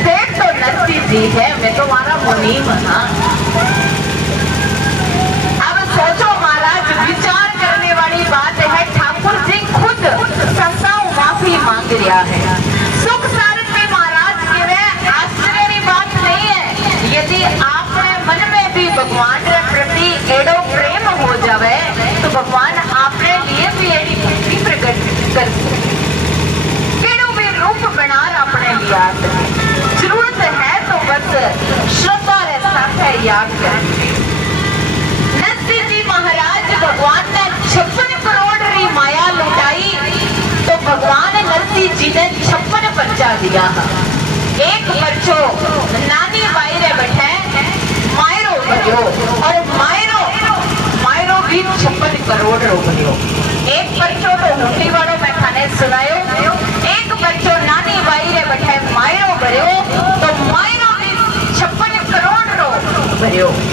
सेठ तो नरसिंह जी है मैं तो हमारा मुनीम हाँ। अब सोचो महाराज विचार करने वाली बात है। ठाकुर जी खुद संताओं माफी मांग रहा है। सुख सारथी महाराज के वे आश्चर्य की बात नहीं है। यदि आपने मन में भी भगवान के प्रति एड़ो प्रेम हो जावे तो भगवान आपने लिए भी एड़ी भक्ति प्रकट कर सके केड़ो भी रूप बना अपने लिया सके। जरूरत है तो बस श्रद्धा रे साथ याद करें। नरसिंह जी महाराज भगवान ने 56 करोड़ री माया लुटाई तो भगवान नरसिंह जी ने 56 पर्चा दिया। एक पर्चो नानी बाई रे बैठे मायरो भरियो और मायरो भी 56 करोड़ रो भरियो। एक पर्चो तो हुंडी वालों में खाने सुनायो। एक पर्चो नानी बाई रे बैठे मायरो भरियो तो मायरो भी 56 लियो।